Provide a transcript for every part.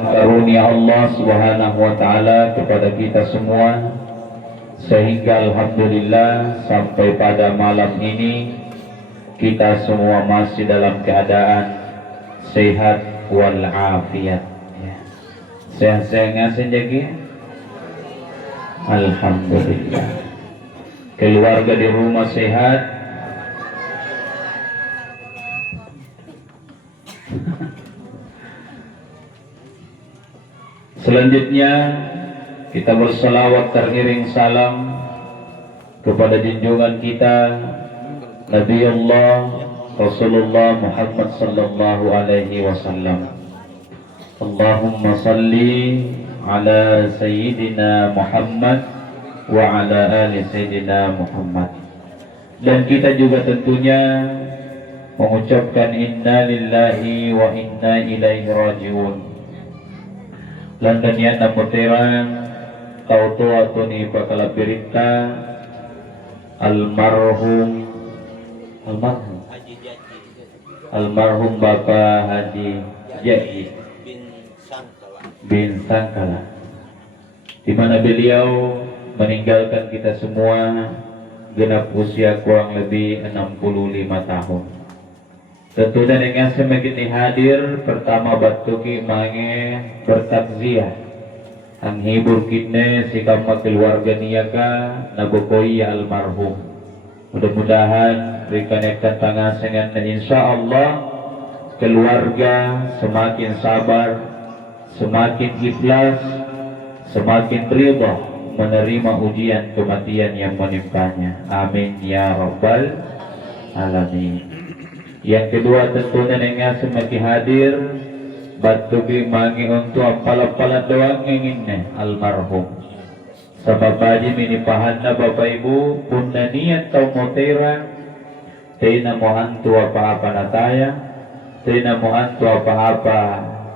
Karunia Allah Subhanahu wa taala kepada kita semua sehingga alhamdulillah sampai pada malam ini kita semua masih dalam keadaan sehat walafiat. Sehat-sehat ngasen jagi. Alhamdulillah. Keluarga di rumah sehat. Selanjutnya kita berselawat teriring salam kepada junjungan kita Nabiullah Rasulullah Muhammad sallallahu alaihi wasallam. Allahumma salli ala sayyidina Muhammad wa ala ali sayyidina Muhammad. Dan kita juga tentunya mengucapkan inna lillahi wa inna ilaihi rajiun. Landan yan na mutirang tauto ato ni Bakalabirita almarhum Bapak Haji Jaid bin Sangkala, di mana beliau meninggalkan kita semua genap usia kurang lebih 65 tahun. Tentunya dengan semakin hadir pertama batuki mange bertakziah ang hibur kini si kama keluarga niyaka nabukoi almarhum. Mudah-mudahan rekan-rekan tangasengan na insyaallah keluarga semakin sabar, semakin ikhlas, semakin ridha menerima ujian kematian yang menimpanya. Amin ya rabbal alamin. Yang kedua tentunya dengan semakin hadir batuki mangi untuk apalan doang ingin almarhum. Sebab baji minipahan na Bapak Ibu pun na niat tau motera tina mohantu apa-apa na taya, tina mohantu apa-apa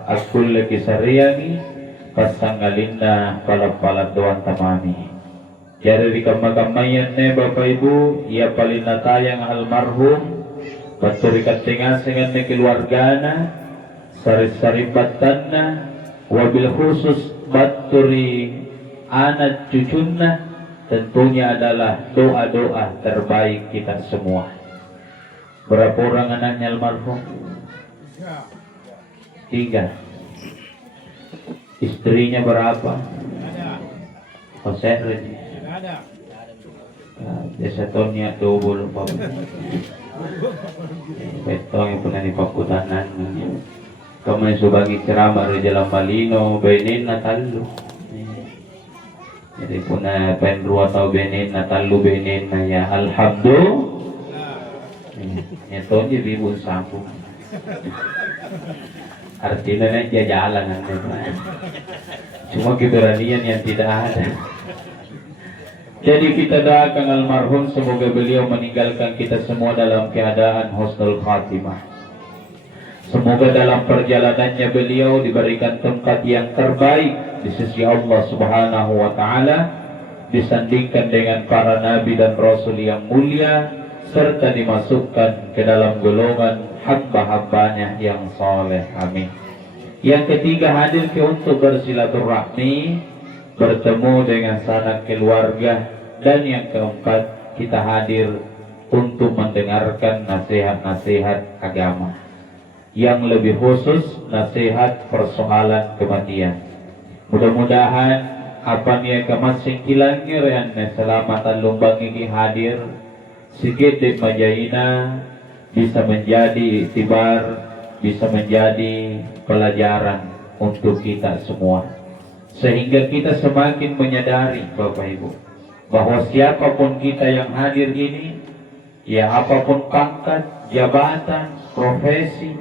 akul lagi sariangi kasanggalin na palapalan doang tamami. Jadi di kamagamayan ne Bapak Ibu ia palin na tayang almarhum paturi katingasingan ni keluargana sari-saribatanna wabil khusus baturi anak cucunna, tentunya adalah doa-doa terbaik kita semua. Berapa orang anaknya almarhum? 3. Istrinya berapa? Kosen ini desa tonya double betong yang pernah dipakutanan kamu subagi ceramah di jalan Malino benin natalu jadi puna pendrua atau benin natalu benin ya alhamdulillah itu dia bibun sambung artinya dia jalan cuma keberanian yang tidak ada. Jadi kita doakan almarhum semoga beliau meninggalkan kita semua dalam keadaan husnul khatimah. Semoga dalam perjalanannya beliau diberikan tempat yang terbaik di sisi Allah Subhanahu wa taala, disandingkan dengan para nabi dan rasul yang mulia serta dimasukkan ke dalam golongan hamba-hambanya yang saleh. Amin. Yang ketiga hadir untuk bersilaturahmi, bertemu dengan sanak keluarga, dan yang keempat kita hadir untuk mendengarkan nasihat-nasihat agama yang lebih khusus nasihat persoalan kematian. Mudah-mudahan apa nih kemasing kilangnya yang selamatan lumbang ini hadir sikit di majaina bisa menjadi iktibar, bisa menjadi pelajaran untuk kita semua. Sehingga kita semakin menyadari Bapak Ibu bahwa siapapun kita yang hadir ini, ya apapun pangkat, jabatan, profesi,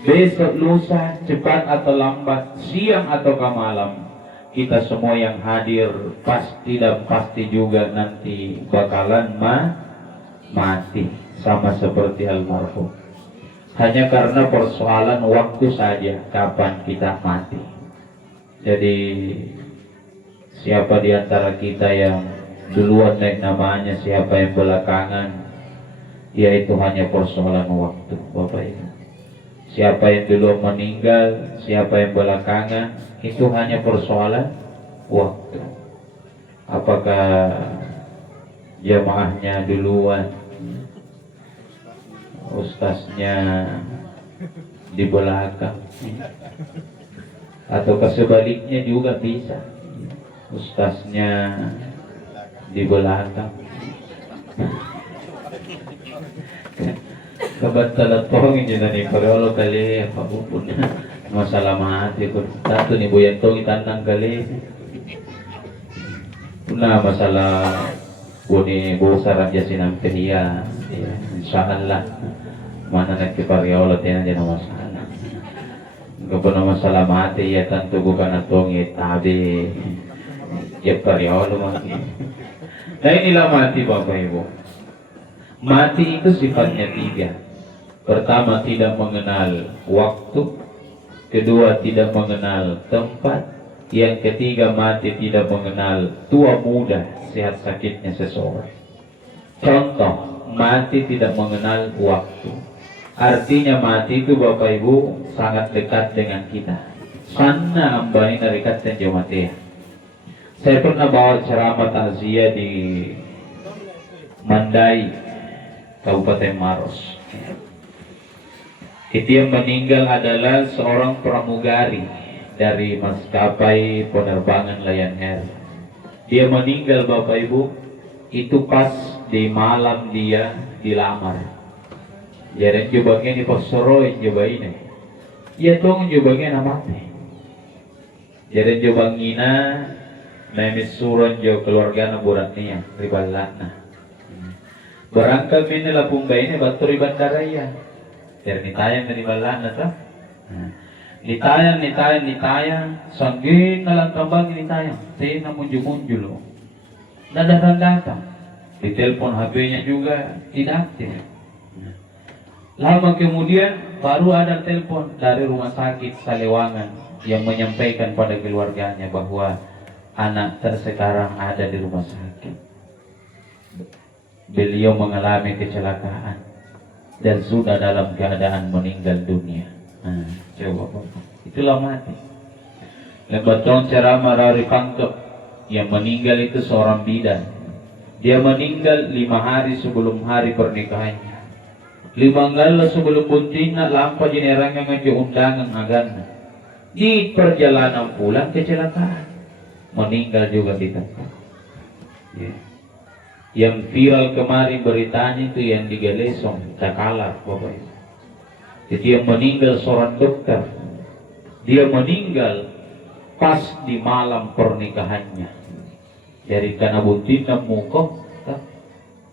besok lusa, cepat atau lambat, siang atau malam, kita semua yang hadir pasti dan pasti juga nanti bakalan mati sama seperti almarhum. Hanya karena persoalan waktu saja kapan kita mati. Jadi siapa di antara kita yang duluan naik namanya, siapa yang belakangan, yaitu hanya persoalan waktu Bapak Ibu. siapa yang dulu meninggal, siapa yang belakangan, itu hanya persoalan waktu. Apakah jamaahnya duluan, ustaznya di belakang, atau sebaliknya juga bisa, ustaznya di belakang. Kebetulan tong ini nih kalau kali apa pun masalah mati pun satu nih boyan tong tanang kali punah masalah buni besar aja sinam ya insyaallah mana nak kiparia Allah tiada jadi masalah kebenar masalah mati ya tentu bukan tong ya tabi ya kiparia Allah mati. Nah inilah mati Bapak Ibu. Mati itu sifatnya tiga. Pertama, tidak mengenal waktu. Kedua, tidak mengenal tempat. Yang ketiga, mati tidak mengenal tua muda, sehat sakitnya seseorang. Contoh, mati tidak mengenal waktu. Artinya mati itu Bapak Ibu sangat dekat dengan kita. Sana ambani dekat dan jemaah. Saya pernah bawa ceramah takziah di Mandai, Kabupaten Maros. Itu yang meninggal adalah seorang pramugari dari maskapai penerbangan Lion Air. Dia meninggal Bapak Ibu, itu pas di malam dia dilamar. Jadi jubahnya di Posoroy jubah ini. Ia tong jubahnya namanya. Jadi jubahnya namis suron jo keluarga na buratnya ribalana. Barangkal ini lapung ini batu ribandaraya. Jadi nitayang na ribalana ta. Nitayang sanggin na lang tambang nitayang. Tayo na munjo-munjo lo. Datang. Di telepon HP-nya juga tidak aktif. Lama kemudian baru ada telepon dari rumah sakit Salewangan yang menyampaikan pada keluarganya bahwa anak tersekarang ada di rumah sakit. Beliau mengalami kecelakaan dan sudah dalam keadaan meninggal dunia. Coba itulah mati. Lebatong ceramah Rari Pangkep yang meninggal itu seorang bidan. Dia meninggal 5 hari sebelum hari pernikahannya. 5 ngala sebelum buntina lampa jinerangan ngaji undangan agama. Di perjalanan pulang kecelakaan. Meninggal juga di tempat. Yang viral kemarin beritanya itu yang di Galesong, Cakalar, Bapak Ibu. Jadi yang meninggal seorang dokter. Dia meninggal pas di malam pernikahannya. Dari karena buntina muka,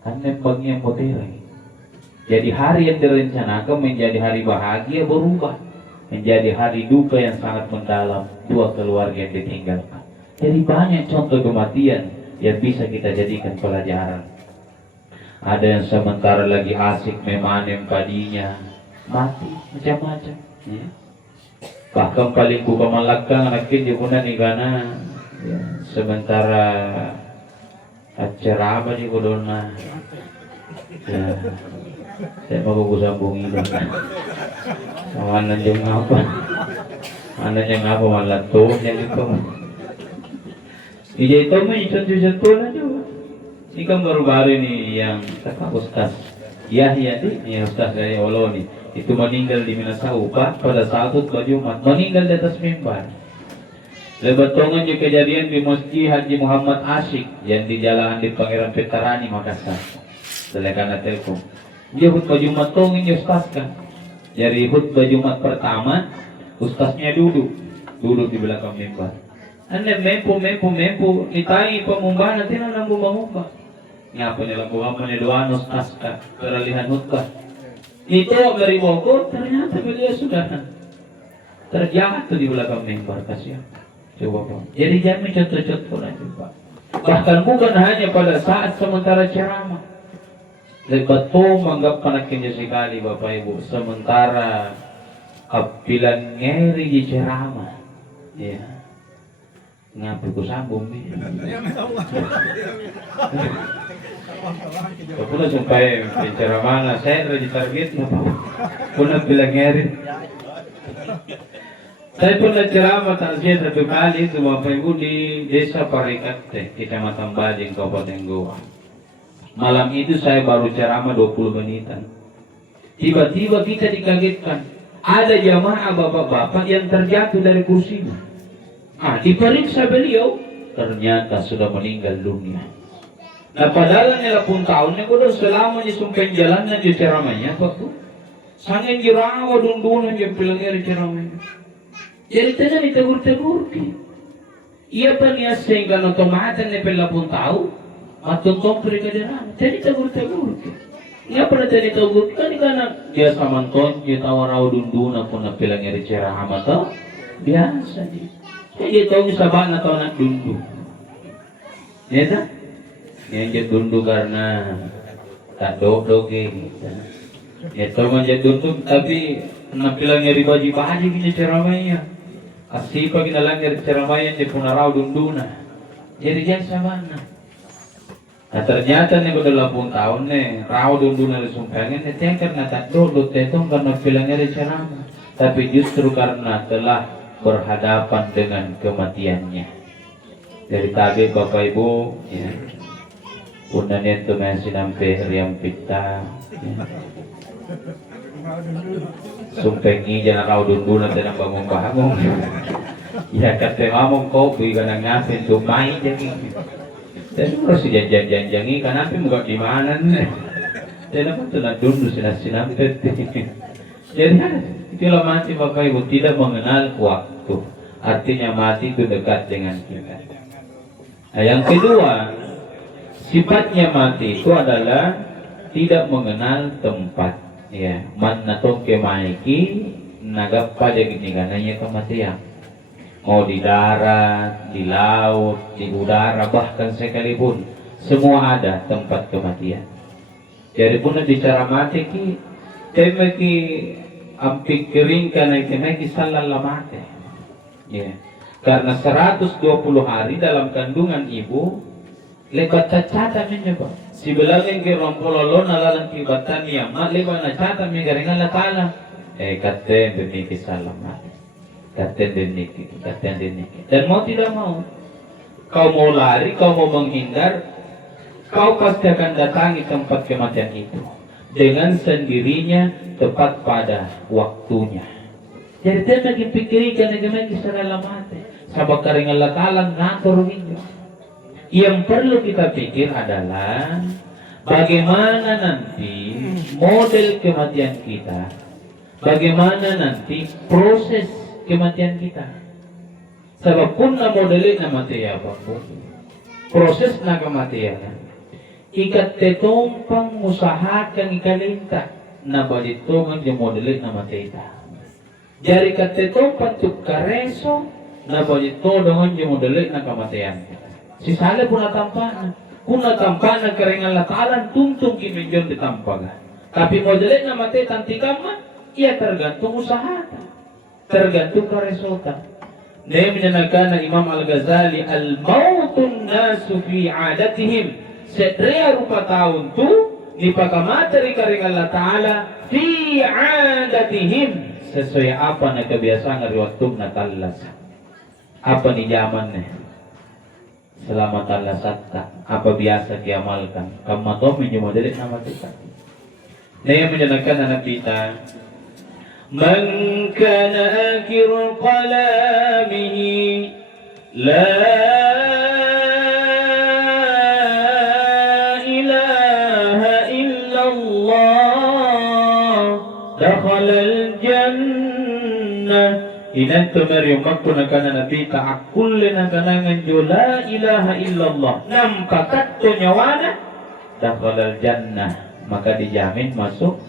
kan nembangnya modelnya. Jadi hari yang direncanakan menjadi hari bahagia berubah menjadi hari duka yang sangat mendalam. Dua keluarga yang ditinggalkan. Jadi banyak contoh kematian yang bisa kita jadikan pelajaran. Ada yang sementara lagi asik memanen padinya, mati macam-macam. Bahkan paling buka malakang akin di puna nih karena sementara acara apa di kodona. Saya mau sambung ini. Mana yang apa? Mana yang apa malah tuh yang itu. Ija itu mah contoh-contoh aja. Ini kan baru-baru nih yang kata Ustaz Yahya nih, Ustaz dari Allah nih. Itu meninggal di Minasau Pak pada saat khutbah Jumat, meninggal di atas mimbar. Lebatongan juga kejadian di Masjid Haji Muhammad Asyik yang di jalan di Pangeran Petarani Makassar. Selekan telkom. Dia khutbah Jumat tongin Ustaz kan. Dari khutbah Jumat pertama, Ustaznya duduk di belakang mimbar. Anda mempu, nitai pemumba nanti nang mumba. Ngapa nila bukan doa Ustaz kan peralihan khutbah. Itu dari Bogor ternyata beliau sudah terjatuh di belakang mimbar kasihan. Coba Pak. Jadi jangan contoh-contoh lagi Pak. Bahkan bukan hanya pada saat sementara ceramah. Betul menganggap panaknya sekali Bapak Ibu. Sementara kapilan ngeri di ceramah. Ya. Ngapain ku sambung nih? Kapuna supaya bicara mana saya udah ditarget mo po. Kuna bilang ngeri. Saya pernah ceramah tasbih satu kali itu Bapak Ibu di Desa Parikate, Kecamatan Bading, Kabupaten Goa. Malam itu saya baru ceramah 20 menitan. Tiba-tiba kita dikagetkan. Ada jamaah bapak-bapak yang terjatuh dari kursinya. Diperiksa beliau, ternyata sudah meninggal dunia. Nah padahal 80 tahunnya kuda selamanya sumpah jalannya di ceramahnya Pak Bu. Sangat jirawa dundunan yang pelanggar ceramahnya. Jadi tanya ditegur-tegur ki. Ia pania sehingga otomatan ne pelapun tahu, matuntong perika dirama. Jadi tegur-tegur ki. Ia pernah jadi tegur kan karena dia samanton dia tawarau dunduna pun na pelanggar ceramah tau biasa dia. Jadi tahu saban atau nak dundu. Ya tak? Yang jadi dundu karena tak doge. Ya tahu menjadi dundu tapi penampilan dari baju-baju gini ceramahnya. Asli pagi nalanggar ceramahnya di punarau dunduna. Jadi jangan sabana. Nah ternyata nih udah 80 tahun nih rau dunduna di sumpengan nih karena tak dodo tetong karena pilangnya di ceramah. Tapi justru karena telah berhadapan dengan kematiannya. Dari tadi Bapak Ibu ya, Punan itu masih sampai riam pita ya. Sumpengi jangan kau dundun nanti nang bangun-bangun ya kata ngomong kopi karena ngapin tuh main jadi dan harus jangan-jangan kan muka di mana nih dan apa tuh nak dundun sinapet jadi itulah mati Bapak Ibu tidak mengenal waktu. Artinya mati itu dekat dengan kita. Nah, yang kedua, sifatnya mati itu adalah tidak mengenal tempat. Ya, man nato kemaiki nagapa jadi gananya kematian. Mau di darat, di laut, di udara, bahkan sekalipun semua ada tempat kematian. Jadi pun bicara mati ki, temaki ampik kering karena kemaki salala mati. Ya, karena 120 hari dalam kandungan ibu lebat cacata mencoba. Si belakang ke rompololo nalalang kibatan niya mak lebat na cata mengaringan latala. Katen demiki salamat. Katen demiki. Dan mau tidak mau, kau mau lari, kau mau menghindar, kau pasti akan datangi tempat kematian itu dengan sendirinya tepat pada waktunya. Jadi dia lagi pikirkan dengan kisah dalam hati. Sabak keringan latalan ngatur ini. Yang perlu kita pikir adalah bagaimana nanti model kematian kita, bagaimana nanti proses kematian kita. Sebab pun na modelin na mati apa pun proses na kematian. Ikat tetong pangusahakan ikalinta na balitungan yung modelin na mati ita. Jari katetong patuk kareso na balito dengan yung modelin na kamatian. Si sale pun natampanan. Kung natampanan keringan latalan, tungtung kiminyon ditampagan. Tapi modelin na mati tantikam man, iya tergantung usaha. Tergantung karesota. Dia menyenangkan Imam Al-Ghazali, al-mautun nasu fi adatihim. Setria rupa tahun tu, di pakamatari keringan latala fi adatihim. Sesuai apa na kebiasaan dari waktu na talas. Apa ni zaman nih? Selama talas satta. Apa biasa diamalkan? Kamu tahu menjadi dari nama kita. Nah yang menyenangkan anak kita. Man kana akhir qalamihi la ilaha illallah dakhala al-jannah. Inan tumer yung magpunagana na pita akulle na ganangan jo la ilaha illallah nampakat to nyawana dakhalal jannah, maka dijamin masuk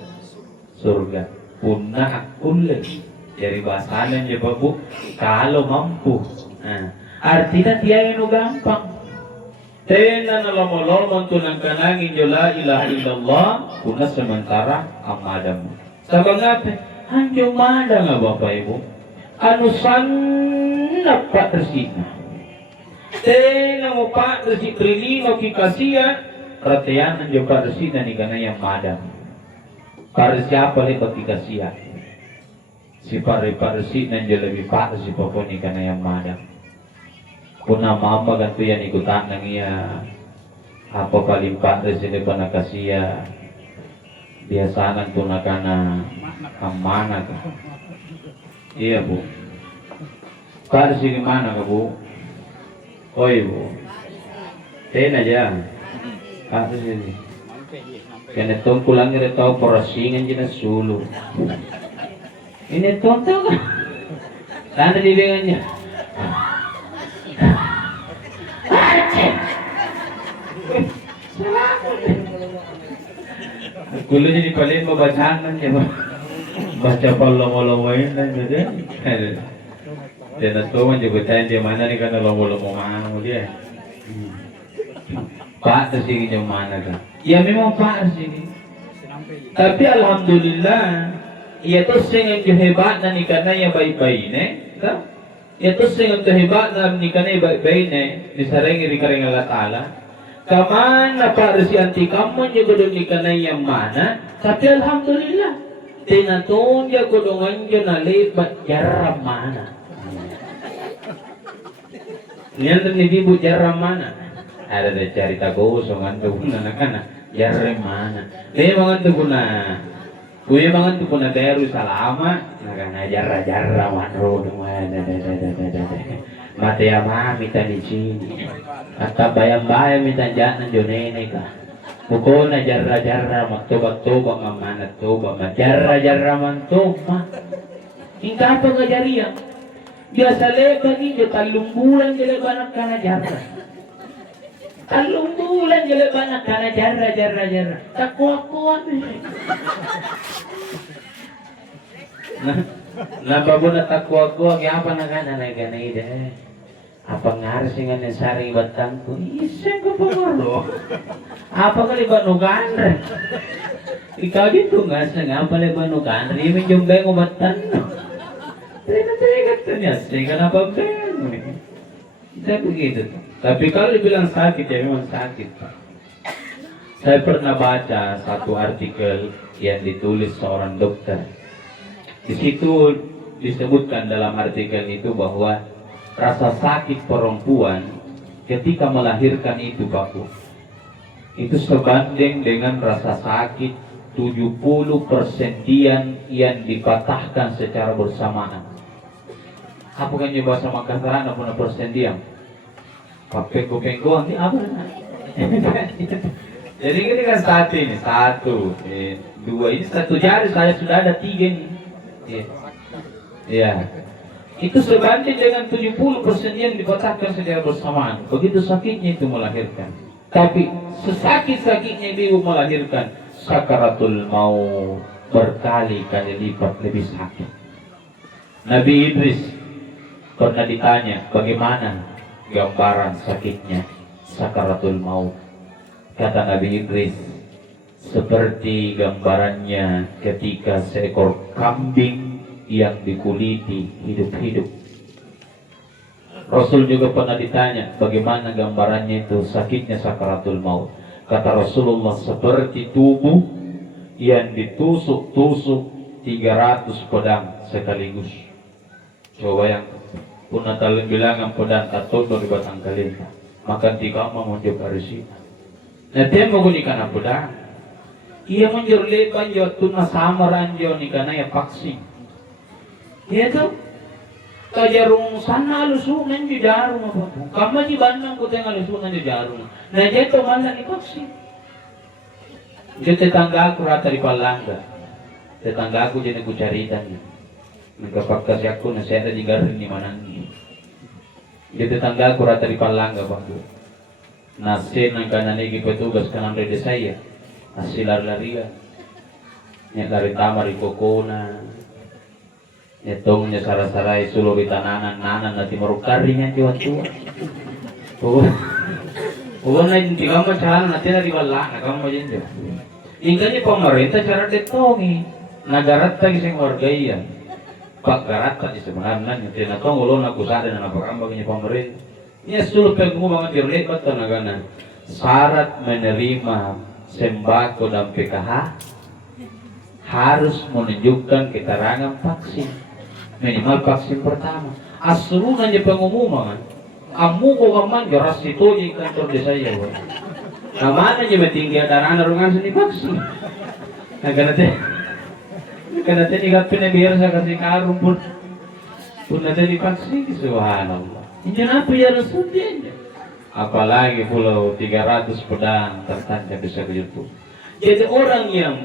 surga. Punna akulle dari bahasanan ya babu kalau mampu. Artinya dia yang gampang. Tena nalomolomon to ng kanangin jo la ilaha illallah punna sementara amadam. Sabang ngape hanjo mada nga Bapak Ibu. Anu sanap Pak Resina. Tena mo pa si Trilino kikasiya, rateanan jo parsi na ni kanayang madam. Para siapa le kikasiya? Si parsi na jo lebih pa si popo ni kanayang madam. Kuna mama gantu yan ikutan nang iya apa paling pa si ne panakasiya. Biasanan tunakana kamana ka. Iya bu. Parsi gimana ka bu? Oi bu, ten aja. Apa sih? Kena tuh pulang dari tahu perasingan jenis sulu. Ini tonton kan? Tanda di bengannya. Kulo jadi paling membacaan ya, baca polong-polongin dan gitu. Dan itu kan juga tanya di mana nih karena lomo-lomo mana dia. Pak sini di mana kan? Ya memang Pak sini. Tapi alhamdulillah, ia tuh sangat hebat dan karena ya baik-baik nih. Ia tuh sangat hebat dan karena baik-baik nih. Disarangi di karena Allah Taala. Kamana Pak si anti kamu juga demi karena yang mana? Tapi alhamdulillah, tinatun ya kodongan jo nalibat jarak mana. Niyan ni ibu jarang mana? Ada deh cerita gosong antu anak-anak jarang mana? Dia mangan tu guna, kuya mangan tu guna daerah salama, nakana jarra manro mana? Mati ama minta di sini, atau bayam minta jangan jonene ka. Pukul na jarra magtubag mamana tuba, jarra mantuba. Hingga apa ngajarian? Biasa lebar ini, 3 bulan jele banak kana jarra. 3 bulan jele banak kana jarra. Takwa-kuat ni. Nah, babuna takwa-kuat, apa na kana na ganay deh. Apa ngarsingan yang sari batangku? Isa ko pangaro. Apa kali banugan? Ikaw dito nga sa nga pala banugan. Rimin yung bengo batang. Teringat niya, sehingga kenapa bingung? Saya begitu. Tapi kalau dibilang sakit ya memang sakit. Saya pernah baca satu artikel yang ditulis seorang dokter. Di situ disebutkan dalam artikel itu bahwa rasa sakit perempuan ketika melahirkan itu Bapak, itu sebanding dengan rasa sakit 70% yang dipatahkan secara bersamaan. Apa kan nyoba sama Makassar apa na persendiam? Pengko ini apa? Jadi ini kan satu ini, 1, 2 ini 1 jari saya sudah ada 3 nih. Ya. Itu sebanding dengan 70% yang dipatahkan secara bersamaan. Begitu sakitnya itu melahirkan. Tapi sesakit-sakitnya ibu melahirkan, sakaratul maut berkali-kali lipat lebih sakit. Nabi Idris pernah ditanya bagaimana gambaran sakitnya sakaratul maut. Kata Nabi Idris, seperti gambarannya ketika seekor kambing yang dikuliti hidup-hidup. Rasul juga pernah ditanya bagaimana gambarannya itu sakitnya sakaratul maut. Kata Rasulullah, seperti tubuh yang ditusuk-tusuk 300 pedang sekaligus. Coba yang punah talin bilangan pedang atau di batang kalian. Makan 3 memujuk arisi. Nah dia menggunakan pedang. Ia menjurlepan jatuh na samaran jauh ni kana ya vaksin. Iya tuh. Kajarung sana alusunan di jarum apa? Kamu di Bandung ku tengah alusunan di jarum. Nah dia tuh malah ni vaksin. Dia tetangga aku rata di Palangga. Tetangga aku jadi ku caritan. Nagkapagkas aku na saya ada di garin di mana ni. Dia tetangga aku rata di Palangga Pak. Nasin ang kananigi petugas kanang rede saya. Nasilar-larian. Nya dari tamar ikokona. Nyetong nya sara-sarai sulo bitananan nanan na timarukari nya tiwa-tiwa. Uwan na yung tiga macahan natin na diwala na kamo dyan dyan. Ingka niya pemerintah cara detongi. Nagarat lagi sing wargaya. Paggarat tadi sebenarnya yung tinatong ulo na kusada na napakambag niya pemerintah. Ini suluk pengumuman dirlibat tanaganan. Syarat menerima sembako dan PKH harus menunjukkan keterangan vaksin, minimal vaksin pertama. Asrun aja pengumuman, kamu kok kaman jelas itu di kantor desa ya, bu. Nah mana aja tinggi ada anak orang sini vaksin. Nah karena tadi kapten biar saya kasih karung pun ada divaksin, subhanallah. Ini apa ya Rasulnya? Apalagi pulau 300 pedang tertancap bisa kejutu. Jadi orang yang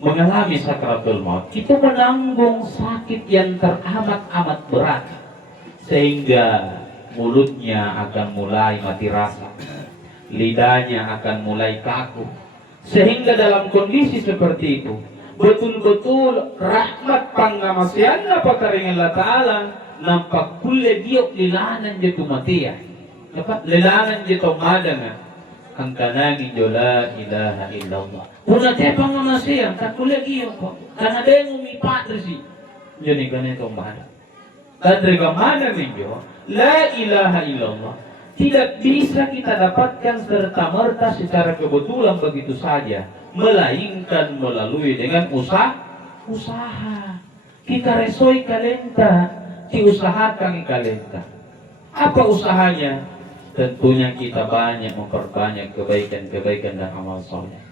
mengalami sakaratul maut itu menanggung sakit yang teramat-amat berat, sehingga mulutnya akan mulai mati rasa, lidahnya akan mulai kaku, sehingga dalam kondisi seperti itu betul-betul rahmat pangamasian apa karingan Allah Ta'ala nampak kulle diok lilanan jatuh matia lilanan jatuh madanga ang kanangin la ilaha illallah puna te pangamasian tak kulle diok ko karena dia ngumipat resi jadi ganito madang kadri kamana ninyo la ilaha illallah tidak bisa kita dapatkan serta-merta secara kebetulan begitu saja, melainkan melalui dengan usaha. Kita resoi kalenta, diusahakan kalenta. Apa usahanya? Tentunya kita banyak memperbanyak kebaikan-kebaikan dan amal soleh.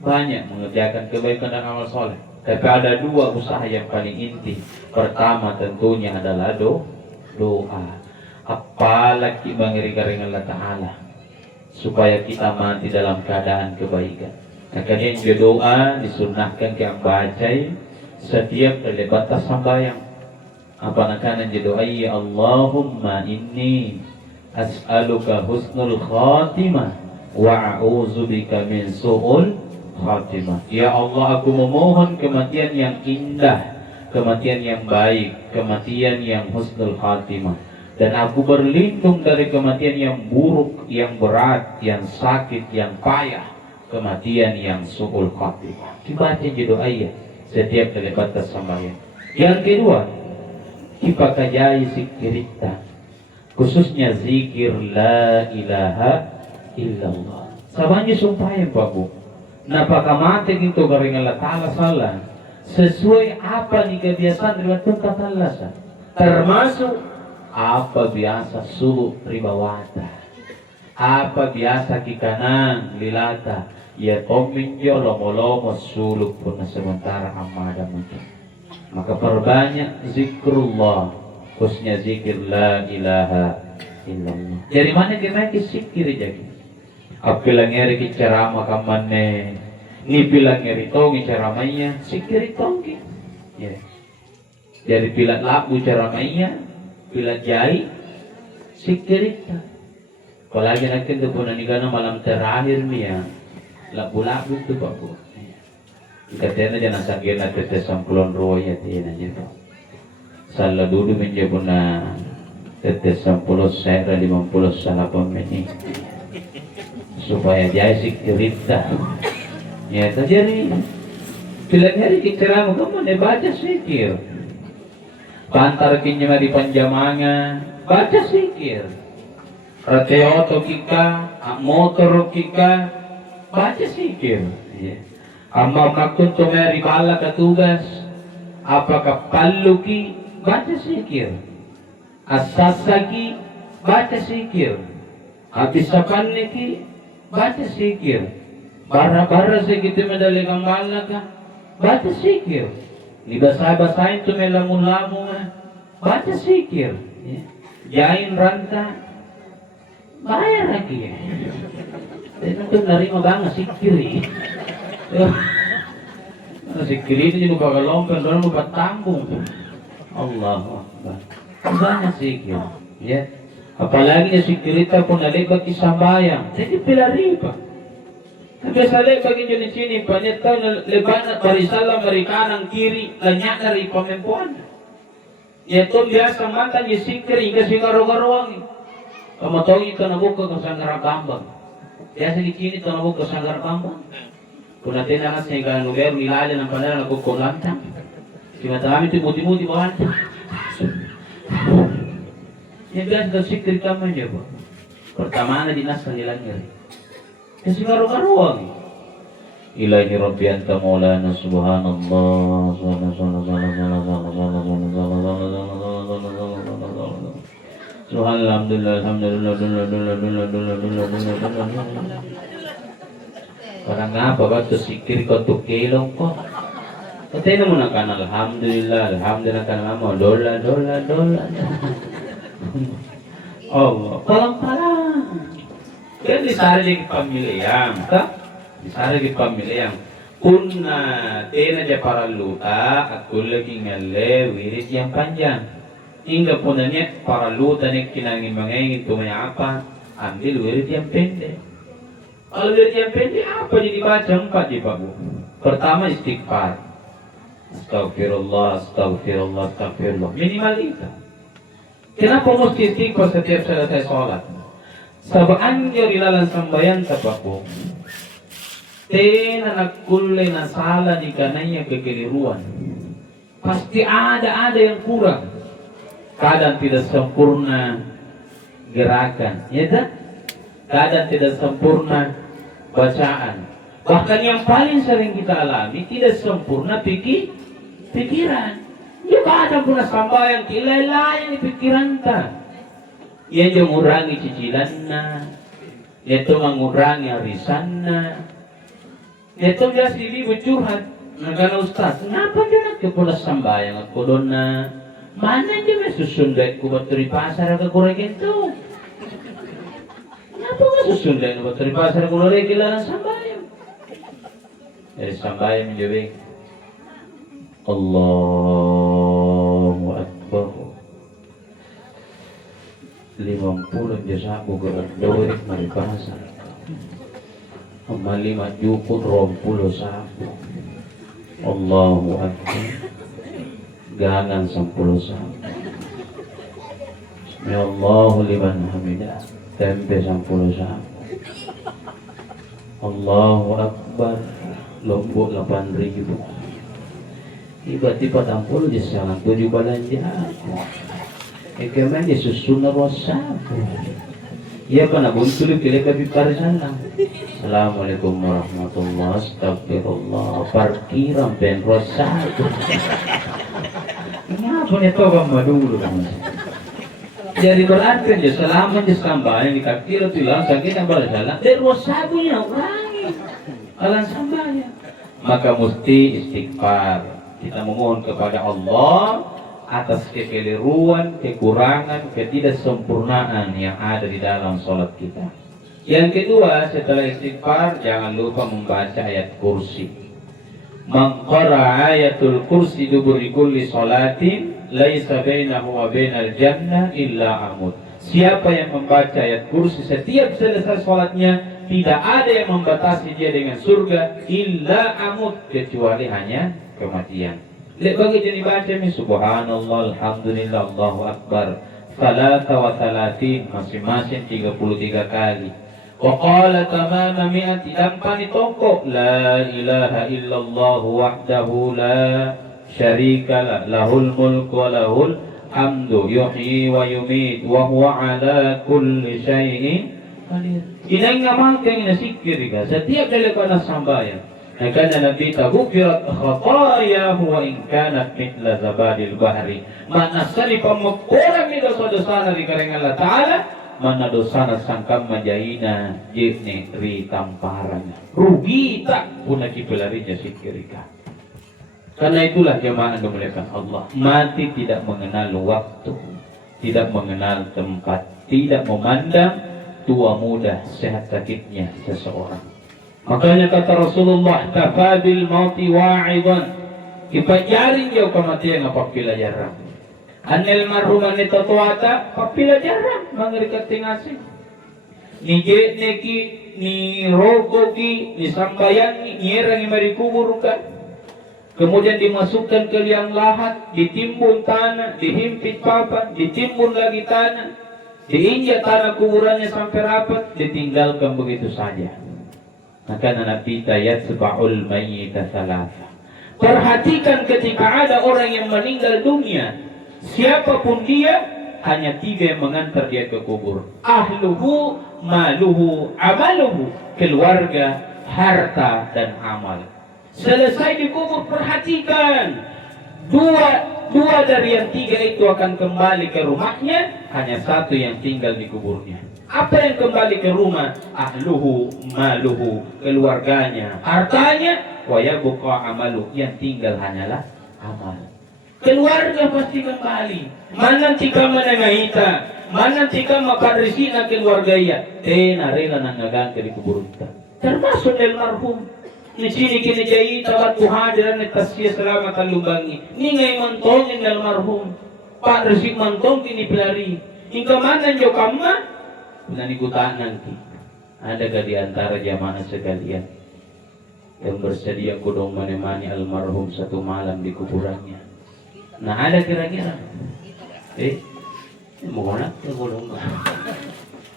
Banyak mengerjakan kebaikan dan amal soleh. Tapi ada dua usaha yang paling inti. Pertama tentunya adalah doa. Apalagi mengeri-ngeri Allah Ta'ala supaya kita mati dalam keadaan kebaikan. Makanya doa disunahkan yang baca setiap kali batas sembahyang. Apa nakanan doa ya Allahumma inni as'aluka husnul khatimah wa a'udzubika min su'ul khatimah. Ya Allah, aku memohon kematian yang indah, kematian yang baik, kematian yang husnul khatimah. Dan aku berlindung dari kematian yang buruk, yang berat, yang sakit, yang payah, kematian yang su'ul khatimah. Dibaca doa ya setiap kali batas sembahyang. Yang kedua, dipakajai zikirita, khususnya zikir la ilaha illallah. Sabanya sumpah yang bagus. Napaka mati gitu garing Allah Ta'ala salah sesuai apa nih kebiasaan dari tempat Allah, termasuk apa biasa suhu ribawata, apa biasa kikanan lilata, ya tominjo lomo-lomo suluk pun sementara amada mungkin. Maka perbanyak zikrullah, khususnya zikir la ilaha illallah. Jadi mana kita zikir jadi? Apilang eri ceramah kamane, ni pilang eri tongi ceramahnya, zikir tongi. Ya. Jadi pilang labu ceramahnya. Bila jai sikirita. Apalagi nanti itu pun nanti malam terakhir nih ya, labu-labu itu pak bu. Katanya jangan sakit nanti tesampulan roya tiada aja pak. Salah dulu menjadi tetes 10 saya 50 salah pemeni supaya jai sikirita. Ya jadi bila hari kita kamu baca sikir. Pantar kinya di panjamanga baca sikir. Rateoto kika, motor kika baca sikir. Amma makun tumeri bala katugas, apakah paluki baca sikir. Asasaki baca sikir. Abisapan niki baca sikir. Bara-bara segitu medali kambala ka baca sikir. Dibasah-basahin itu melamun-lamun, baca sikir, jain ranta, bayar lagi. Dan itu nerima banget sikir. Sikir itu juga bakal lompat, orang lupa tanggung. Allah Akbar. Banyak sikir, ya. Apalagi sikir itu pun ada bagi sambayang, jadi pila riba. Biasa bagi jenis ini banyak tahu lebaran barisalah mereka kanan kiri banyak dari pemempuan. Ya tu biasa mantan sikir hingga singaru-garuang. Kamu tahu itu nabuka ke Sanggara Kambang. Biasa di sini itu nabuka ke Sanggara Kambang. Kuna tena kasi nga lugar nilala ng panala nagkukulanta. Kaya kami itu muti-muti bahan. Yang biasa tersikir kamu aja, Pak. Pertama di nasal hilang nyeri. Kasih karu-karuan. Ilahi Rabbi anta maulana subhanallah. Subhanallah, alhamdulillah. Parang nga, baga tersikir kau tu kelong ko. Katay na mo na kan alhamdulillah kan mo. Dola. Allah, palang. Kaya di sarili pamilya di sarili pamilya kuna tena dia para luta at kulaging ngale wirit yang panjang hingga punanya para luta ni kinangin mangengin tumayapa ambil wirit yang pendek. Kalau wirit yang pendek apa jadi baca 4 di babu. Pertama istighfar, astagfirullah minimal itu. Kenapa mesti istighfar setiap selesai sholat? Sabab anjir ilalang sambayan tapaku. Tena nakulle na salah di kananya kekeliruan. Pasti ada yang kurang. Kadang tidak sempurna gerakan, ya tak? Kadang tidak sempurna bacaan. Bahkan yang paling sering kita alami tidak sempurna pikiran. Ya kadang pun sambayan kilai-lai di pikiran ta. Ia dia mengurangi cicilanna, dia tu mengurangi arisanna, dia tu biasa diri bercurhat. Negara ustaz, kenapa dia nak kepala sambayang aku dona? Mana dia mesusundai ku bateri pasar ke kurang itu? Kenapa nggak susundai ku bateri pasar ke kurang gila sambayang? Dari sambayang menjadi Allahu Akbar. 50 jasa aku gerak dorik mari pasar. Kembali maju pun 20 sapu. Allahu Akbar. Gangan 10 sapu. Bismillahu liman hamidah. Tempe 10 sapu. Allahu Akbar. Lombok 8.000. Tiba-tiba 60 jasa 7 belanja. Kemen disusun rosaku. Ia pana buntul kile kabi parsana. Assalamualaikum warahmatullahi astagfirullah. Parkiran ben rosaku. Kenapa nih to bang dulu? Jadi berarti dia selama di sambayang di kaki itu hilang sakit yang berjalan. Dan rosakunya urangi. Alam sambayang. Maka mesti istighfar. Kita memohon kepada Allah atas kekeliruan, kekurangan, ketidaksempurnaan yang ada di dalam sholat kita. Yang kedua, setelah istighfar, jangan lupa membaca ayat kursi. Man qara'a ayatul kursi duburi kulli sholatin laisa bainahu wa bainal jannah illa amud. Siapa yang membaca ayat kursi setiap selesai sholatnya, tidak ada yang membatasi dia dengan surga illa amud, kecuali hanya kematian. Lihat bagi jadi baca mi subhanallah alhamdulillah Allahu akbar salata wa salatin masing-masing 33 kali. Wa qala tamama mi'ati dan panitoko la ilaha illallah wahdahu la syarika la lahul mulku wa lahul hamdu yuhyi wa yumit wa huwa ala kulli syai'in qadir. Ini ngamalkan ini zikir setiap kali kau nak sambayang. Karena Nabi taghfirat khatayahu wa in kanat mithla zabadil bahri. Mana sekali pemukuran ni dosa-dosa dari karengan Allah Ta'ala, mana dosa sangkam majahina jibni ri tamparan. Rugi tak pun lagi pelarinya sikirika. Karena itulah jemaah yang dimuliakan Allah. Mati tidak mengenal waktu, tidak mengenal tempat, tidak memandang tua muda, sehat sakitnya seseorang. Makanya kata Rasulullah, tafabil mauti wa'idan. Ipajarin jauh kematian apabila jarang. Anil marhuman itatuata apabila jarang mengerikat tingasi. Ni neki ni rogoki ni sambayani nyerang mari kuburukan. Kemudian dimasukkan ke liang lahat, ditimbun tanah, dihimpit papan, ditimbun lagi tanah, diinjak tanah kuburannya sampai rapat, ditinggalkan begitu saja. Maka Nabi tayat seba'ul mayyita salasa. Perhatikan ketika ada orang yang meninggal dunia, siapapun dia, hanya 3 yang mengantar dia ke kubur. Ahluhu, maluhu, amaluhu. Keluarga, harta, dan amal. Selesai dikubur, perhatikan. Dua dari yang 3 itu akan kembali ke rumahnya, hanya 1 yang tinggal di kuburnya. Apa yang kembali ke rumah? Ahluhu, maluhu, keluarganya, hartanya, wa yabqa amalu, yang tinggal hanyalah amal. Keluarga pasti kembali. Mana tika manangahita, mana tika makarisi na keluarga ya, narela nangagan ke di kubur kita. Termasuk almarhum. Ni sini kini jai tabat hadiran ni tasya selamat lumbangi. Ni ngay mantongin almarhum. Pak resik mantong kini pelari. Hingga mana jo kama? Bulan ikutan nanti. Adakah di antara jamaah sekalian yang bersedia kudong menemani almarhum 1 malam di kuburannya? Nah, ada kira-kira. Mau nak ke kudong?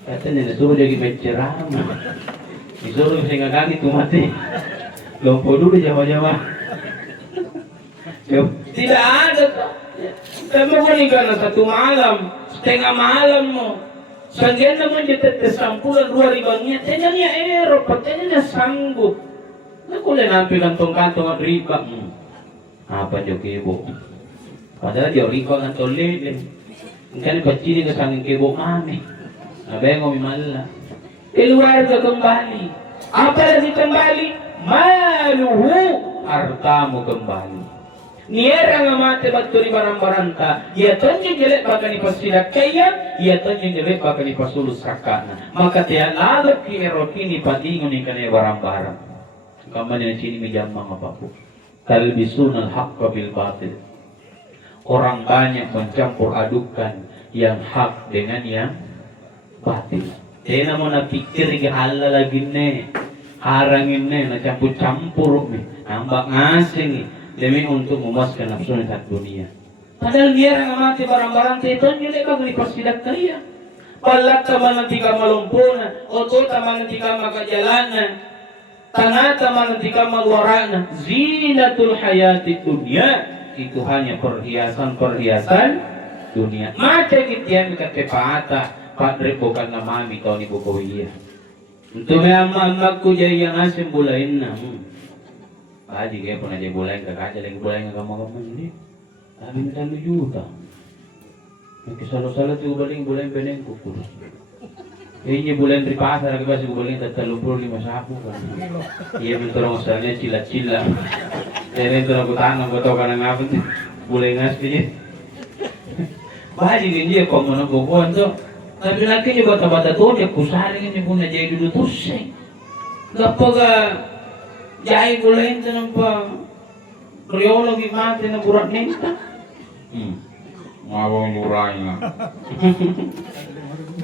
Katanya disuruh jadi penceramah. Disuruh saya ngagani tuh mati. Lompo dulu Jawa-Jawa. Tidak ada. Tapi mau karena 1 malam, setengah malam mo. Sebagian naman jadi tersampulan 2 ribangnya. Tanyanya Eropa, tanyanya sanggup. Nakulay nampi kantong-kantong at riba. Apa jo kibo? Padahal jo riba kantong lele. Kan pacili ka sanging kibo mami. Nabengo mimala. Keluarga kembali. Apa lagi kembali? Maluhu, hartamu kembali. Niera nga mate baturi barang-barang ta, ia tonjing jelek baka ni pasidak kaya, ia tonjing jelek baka ni pasulus sakana. Maka tiya lalap ki erokini padingon ni kanay barang-barang. Kaman yang sini menjamang apapun. Talbisun al-haqqa bil batil. Orang banyak mencampur adukan yang hak dengan yang batil. Tena mo napikir ke halal lagi ne, harangin ne, nacampur-campur nih, nambak ngasih nih. Demi untuk memuaskan nafsu dan dunia. Padahal dia yang mati barang-barang itu jadi kau beli pasidak kaya. Palat sama nanti kau malumpuna, otot sama nanti kau makajalanan, tanah sama nanti kau maluarana. Zinatul hayati dunia itu hanya perhiasan dunia. Mata kita kata patah, padre bukan nama mami tahun ibu kawiyah. Untuk mammakku jadi yang asim bulain namu. Aji kayak pernah jadi bulain kakak aja lagi bulain kamu ini. Tapi minta 2 juta. Yang kesalahan tuh bulain beneng kukur. Ini bulain di pasar lagi pasti bulain 35 sapu kan. Iya bentar masalahnya cila-cila. Jadi itu aku tanam buat orang ngapa tuh bulain aslinya. Baji dia kok mau nongkrong tuh. Tapi lagi juga bata-bata tuh dia kusaring ini punya jadi dulu tuh sih. Gak pakai jahit bulain itu nampak kriologi mati na burak nenta. Ngawang jurangnya.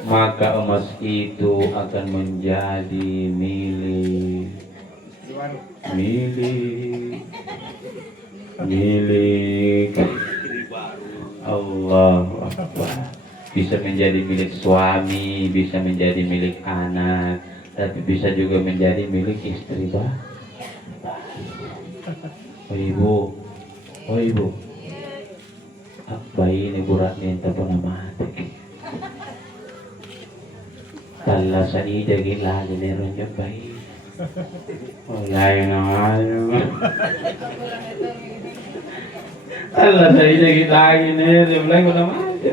Maka emas itu akan menjadi milik Allah Akbar. Bisa menjadi milik suami, bisa menjadi milik anak, tapi bisa juga menjadi milik istri Oh ibu, bayi ini burat ninta po na mati. Tala sa idagin lagi meron yung bayi. Wala yun ang ano. Tala sa idagin lagi meron yung bayi. Wala mati.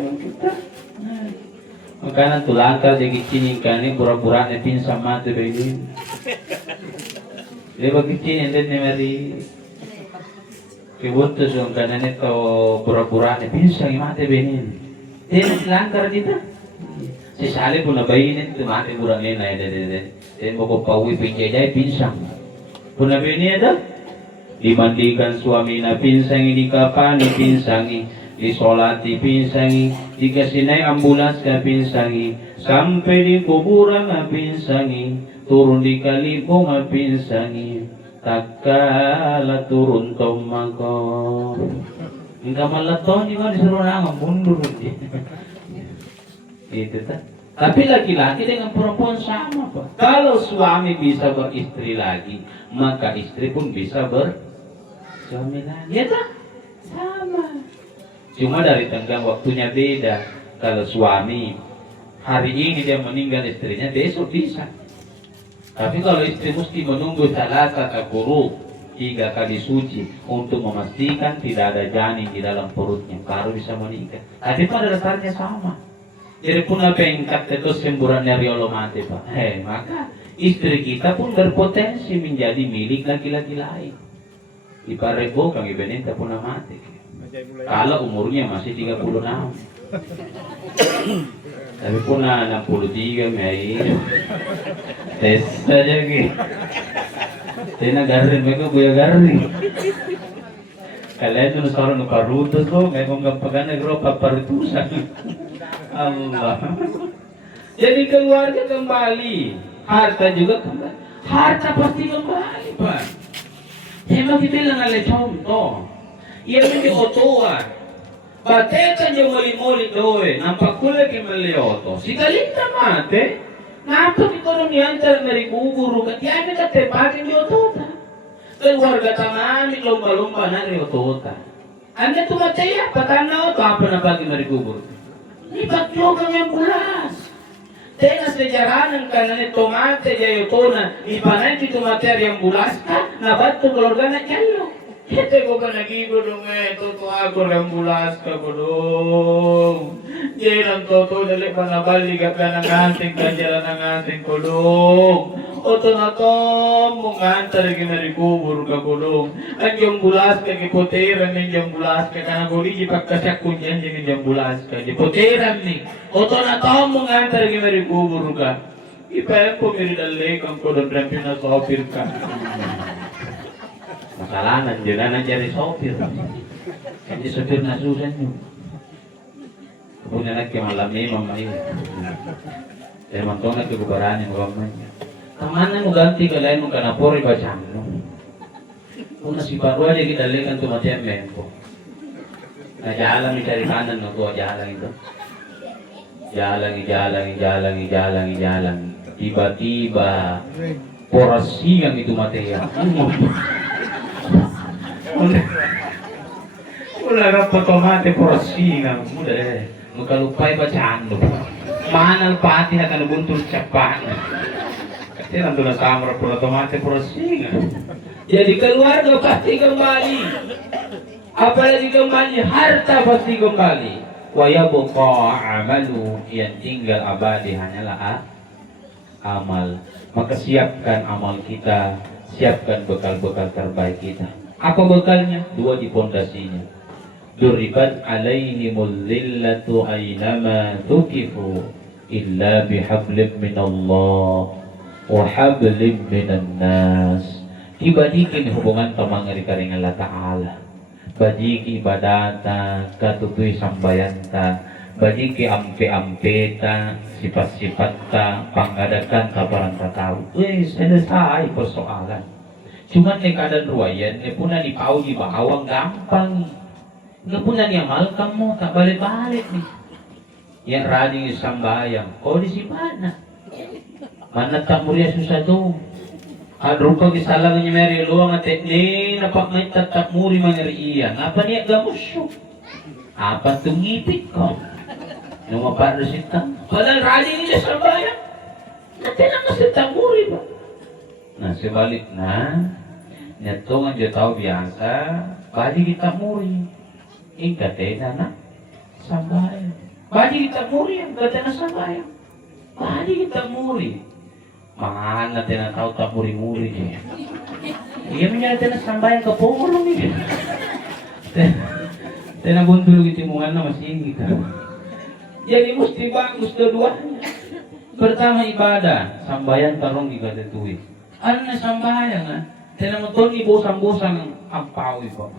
Makanan tulang ka, di kicinin ka ni pura-pura na pinsa mati bayi. Di ba kicinin din ni Mary? Kibutos yung kanan ito pura-pura na pinsa yung mati benin. Di langkar dito. Si Sali po nabayin ito mati pura ngayon na di mo ko pauwi pinjay pinsang. Punabi niya daw. Dimandikan suami na pinsangi, di kapani pinsangi, di solati pinsangi, di kasinay ambulans ka pinsangi, sampai di kuburan na pinsangi, turun di kalibong na pinsangi, takala turun tomako. Hingga malaton, di ba disuruh na mundur. Itu tak. Tapi laki-laki dengan perempuan sama Pak. Kalau suami bisa beristri lagi, maka istri pun bisa bersuami lagi. Ya tak? Sama. Cuma dari tenggang waktunya beda. Kalau suami hari ini dia meninggal istrinya, besok bisa. Tapi kalau istri mesti menunggu salasa takuru 3 kali suci untuk memastikan tidak ada janin di dalam perutnya, baru bisa menikah. Tapi pada dasarnya sama. Jadi pun apa yang kata itu semburannya riolo mati Pak. Maka istri kita pun berpotensi menjadi milik laki-laki lain. Iparebo kang ibenenta pun mati. Kalau umurnya masih 36. Tapi pun 63 may tes saja gitu. Saya garin mereka buya garin. Kalian tuh seorang paruto tuh, memang gampang negro paparitusan. Allah. Jadi keluarga kembali, harta juga kembali. Harta pasti kembali, Pak. Emang kita bilang ada contoh. Ia menjadi otoan. Batekan yung muli-muli doon, nampak kulag yung malioto. Si Kalita mate, napag ekonomiyan sa narikuguro, katiyan na katepakin yung otota. Keluarga tamami, lomba-lomba na yung otota. Ano tumataya, patanaw, apa na pagi narikuguro. Ipagyogang yung bulas. Tengas na jaranan ka na ni tomate, jayoto na, ipanay di tumater yung bulas ka, nabat to keluarga na jalo. Kita ko ka nagigo dong toto ako ng bulas ka ko dong. Diyan ang toto, dali pa nabali ka ng ating kanjala ng ating ko dong. Oto na to, mong antar ginarikubur ka ko dong. Ang yung bulas ka, gipoteran ng yung bulas ka, kanaguli, ipagkasyak ko dyan, yung bulas ka, gipoteran ni. Oto na to, mong antar ginarikubur ka. Ipayan po miridali kang ko dong, rampi na sopir ka. Masalanan dia na jadi sopir. Jadi sopir na susan yun. Punya lagi malam ni mamay. Saya mantong na kebubaran yung mamay. Kamana mo ganti ka lain mo kanapori ba siyang no? Kung si Parwa dia kita lekan tu macam mempo. Jalan cari kanan no tu jalan itu. Jalan. Tiba-tiba porasi yang itu mati ya. Wala ka patomate porasina. Nukalupay bacaan mo. Manal pati na kanubuntul capan. Kasi nandun na samar po na tomate porasina. Jadi keluarga pasti kembali. Apalagi kembali, harta pasti kembali. Wa yabqa amalu, yang tinggal abadi hanyalah amal. Maka siapkan amal kita, siapkan bekal-bekal terbaik kita. Apa bekalnya? 2 di pondasinya. Duribat alaihimul lillatu aynama tukifu illa bihablim minallah wa hablim minan nas. Ibadikin hubungan tamang ring Allah Ta'ala. Bajiki ibadata, katutuy sambayanta, bajiki ampe-ampeta, sifat-sifatta, pangadakan kabaran tatau. Selesai persoalan. Cuman ni keadaan ruayan, ni puna ni pau di bawang gampang. Ni puna ni amal kamu tak balik-balik nih. Yang rading sambayang, di si mana? Mana tak mulia susah tu. Rupa kisalang niya meri luang at ni napak may tatak muri mangeri iya. Apa niya gamusyo? Apa tungipit ko? Nung maparasita. Walang rading niya sambayang. Natin ang kasita muri ba? Nah sebalik na. Nyato nga dyan tao biasa, bali kita muri. Ingkate na sambayan. Bali kita muri, ang gata na sambayan. Bali kita muri. Mga natin na tao ta muri-muri. Iya mo natin na sambayan ka po mo ni. Tinabundulog itimungan na masingit. Jadi mesti bagus dua-duanya. Pertama ibadah, sambayan tarong igatutuwi. Ano na sambayan ha? Tinamutol ni bosang-bosang ampawi po.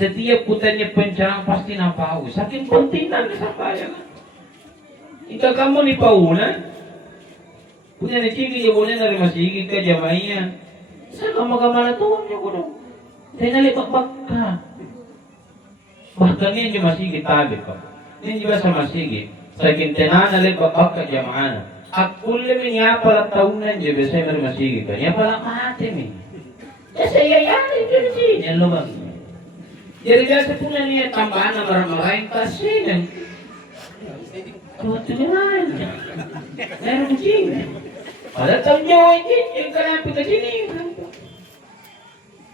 Setiap putarnya pencerang pasti nampawi. Saking penting na sambayan ha? Ika kamu ni paunan. Punya ni cigi niya boleh na rin masigit ka jamaiya. Saan ka magamalatuan niya ko doon? Tinalipakbak ka. Bahkan niya masigit tabi ko. Hindi ba sa masigit? Sa kintinanalipakbak ka jamaana. At kulim niya pala tahunan niya, besay na rin masigit ka. Niya pala maatim eh. Kasi yayari din siya. Yan lubang. Jadi biasa pula niya tambahan na maramarahin kasi. Tutu naman. Meron kucing. Padahal taon niyo yung kalapit na sini.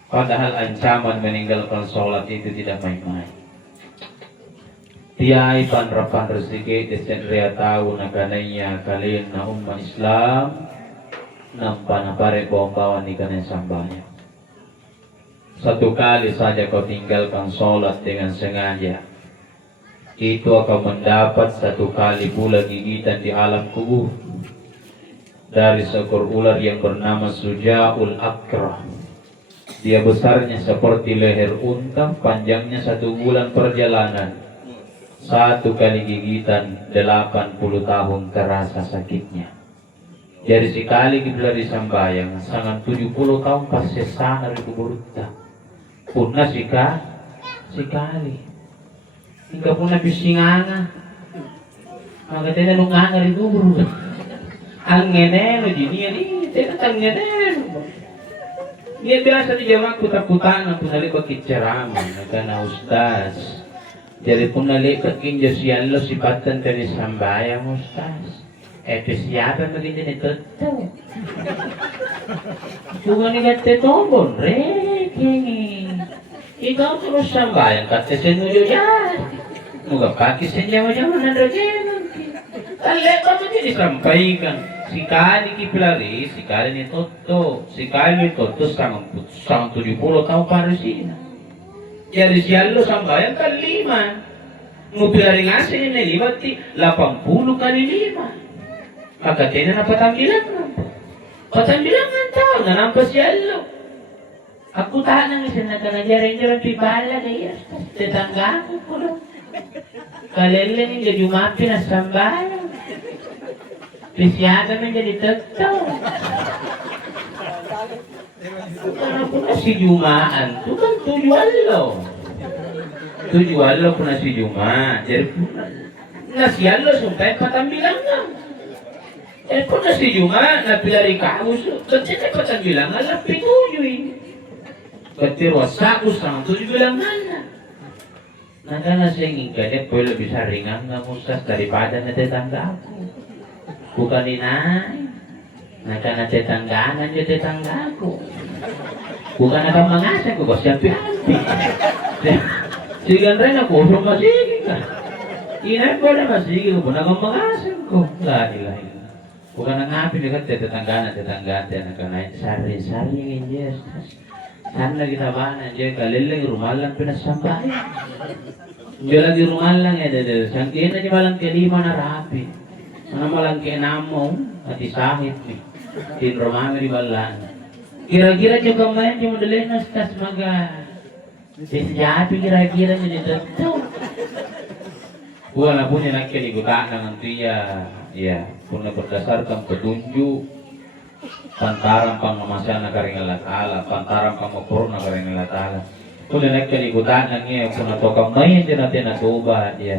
Padahal ancaman meninggalkan sholat itu tidak main-main. Tiai panrapan rezeki desendria tahu nagananya kalian na umat Islam nampak napare bawang ikan yang sambanya. Satu kali saja kau tinggalkan sholat dengan sengaja, itu akan mendapat satu kali pula gigitan di alam kubur dari seekor ular yang bernama Sujaul Akrah. Dia besarnya seperti leher unta, panjangnya 1 bulan perjalanan. Satu kali gigitan 80 tahun terasa sakitnya. Jadi sekali kita disambayang, sangat 70 tahun pas sesana di kubur kita. Puna sekali. Hingga puna pisinganga. Maka tidak nunganga di kubur. Ang ngenelo ini tidak ang ngenelo. Dia biasa di jawab kutakutan, punali bakit ceramah, na ustaz. Jadi punali bakit siya lo sipatan tani sambayang ustaz. Siapa begini nih tuh? Bukan ini tetobon, reking. Ikaw terus sambayang kata senuyo ya. Muga pagi senyawa-nyawa nandragen. Alek apa jadi disampaikan? Sikali kiplari, sikali ni toto, sikali ni toto sang 70 tahun parisina. Jadi siya lo sambayang kali 5. Ngupilari ngasih ini 80 kali 5. Maka tidak na patambilangan tao na nampas yalo. Aku tahan ang isa na kanagyarin-jaran pibala kaya tetangga ko po. Kaleleng yung jumapi na sambayan. Pisyada man jadi tagtaw. Bukan po na si Jumaan. Bukan tujualo po na si Juma. Jadi po na siyalo sumpay patambilangan. Pun nasi Juma napilari kaus, ketika patang bilangan lebih 7. Ketika sakus sama 7 bilangan. Nah karena saya ingin kadang boleh lebih ringan nggak mustas daripada tetangga aku. Bukan inai. Nah karena tetanggaan dia tetanggaku. Bukan akan mengasah aku siapa hati. Sigan rena aku rumah sih. Inai boleh masih aku nak mengasah aku. La ilaha illallah. Bukan ngapain dekat tetangga yang akan naik sari aja. Sana kita mana aja kaliling rumahan pinasambay. Dia lagi rumahan ya dede. Sangkin aja malang kelima na rapi. Mana malang kenamo hati sahit nih. Tin rumah di balan. Kira-kira juga main cuma delenas tas maga. Sejati kira-kira jadi tentu. Wala punya nak keligutaan dengan dia. Ya, puna berdasarkan petunjuk pantaran pangamasan karing Allah Ta'ala, pantaran pangapurna karing Allah Ta'ala. Puna nak keligutaan niya, puna toka main din natin na tuba ya.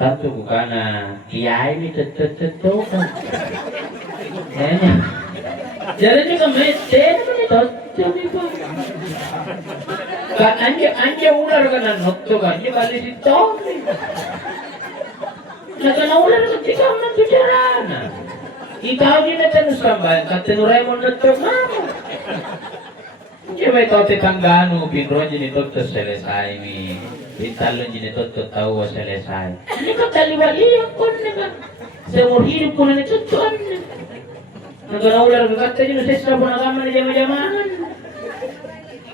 Tanto ko ka na kiyay ni teteteto ka. Kaya jadi juga main naman ito, sabi ko. Kan anja ular ka na nokto ka, anja bali dito. Naganaulan ketika mentujarana. Ikaw din na tanong sambayan, katinuray mo na ito, mamo. Kaya ito tetanggaan mo, pinruan din ito ito selesai mi. Pintalon din ito ito tawa selesai. Hindi ka taliwaliyan ko na. Sa murhirip ko na ito ito. Naganaulan ka kata din, sa isa po nakaman na jama-jamahan.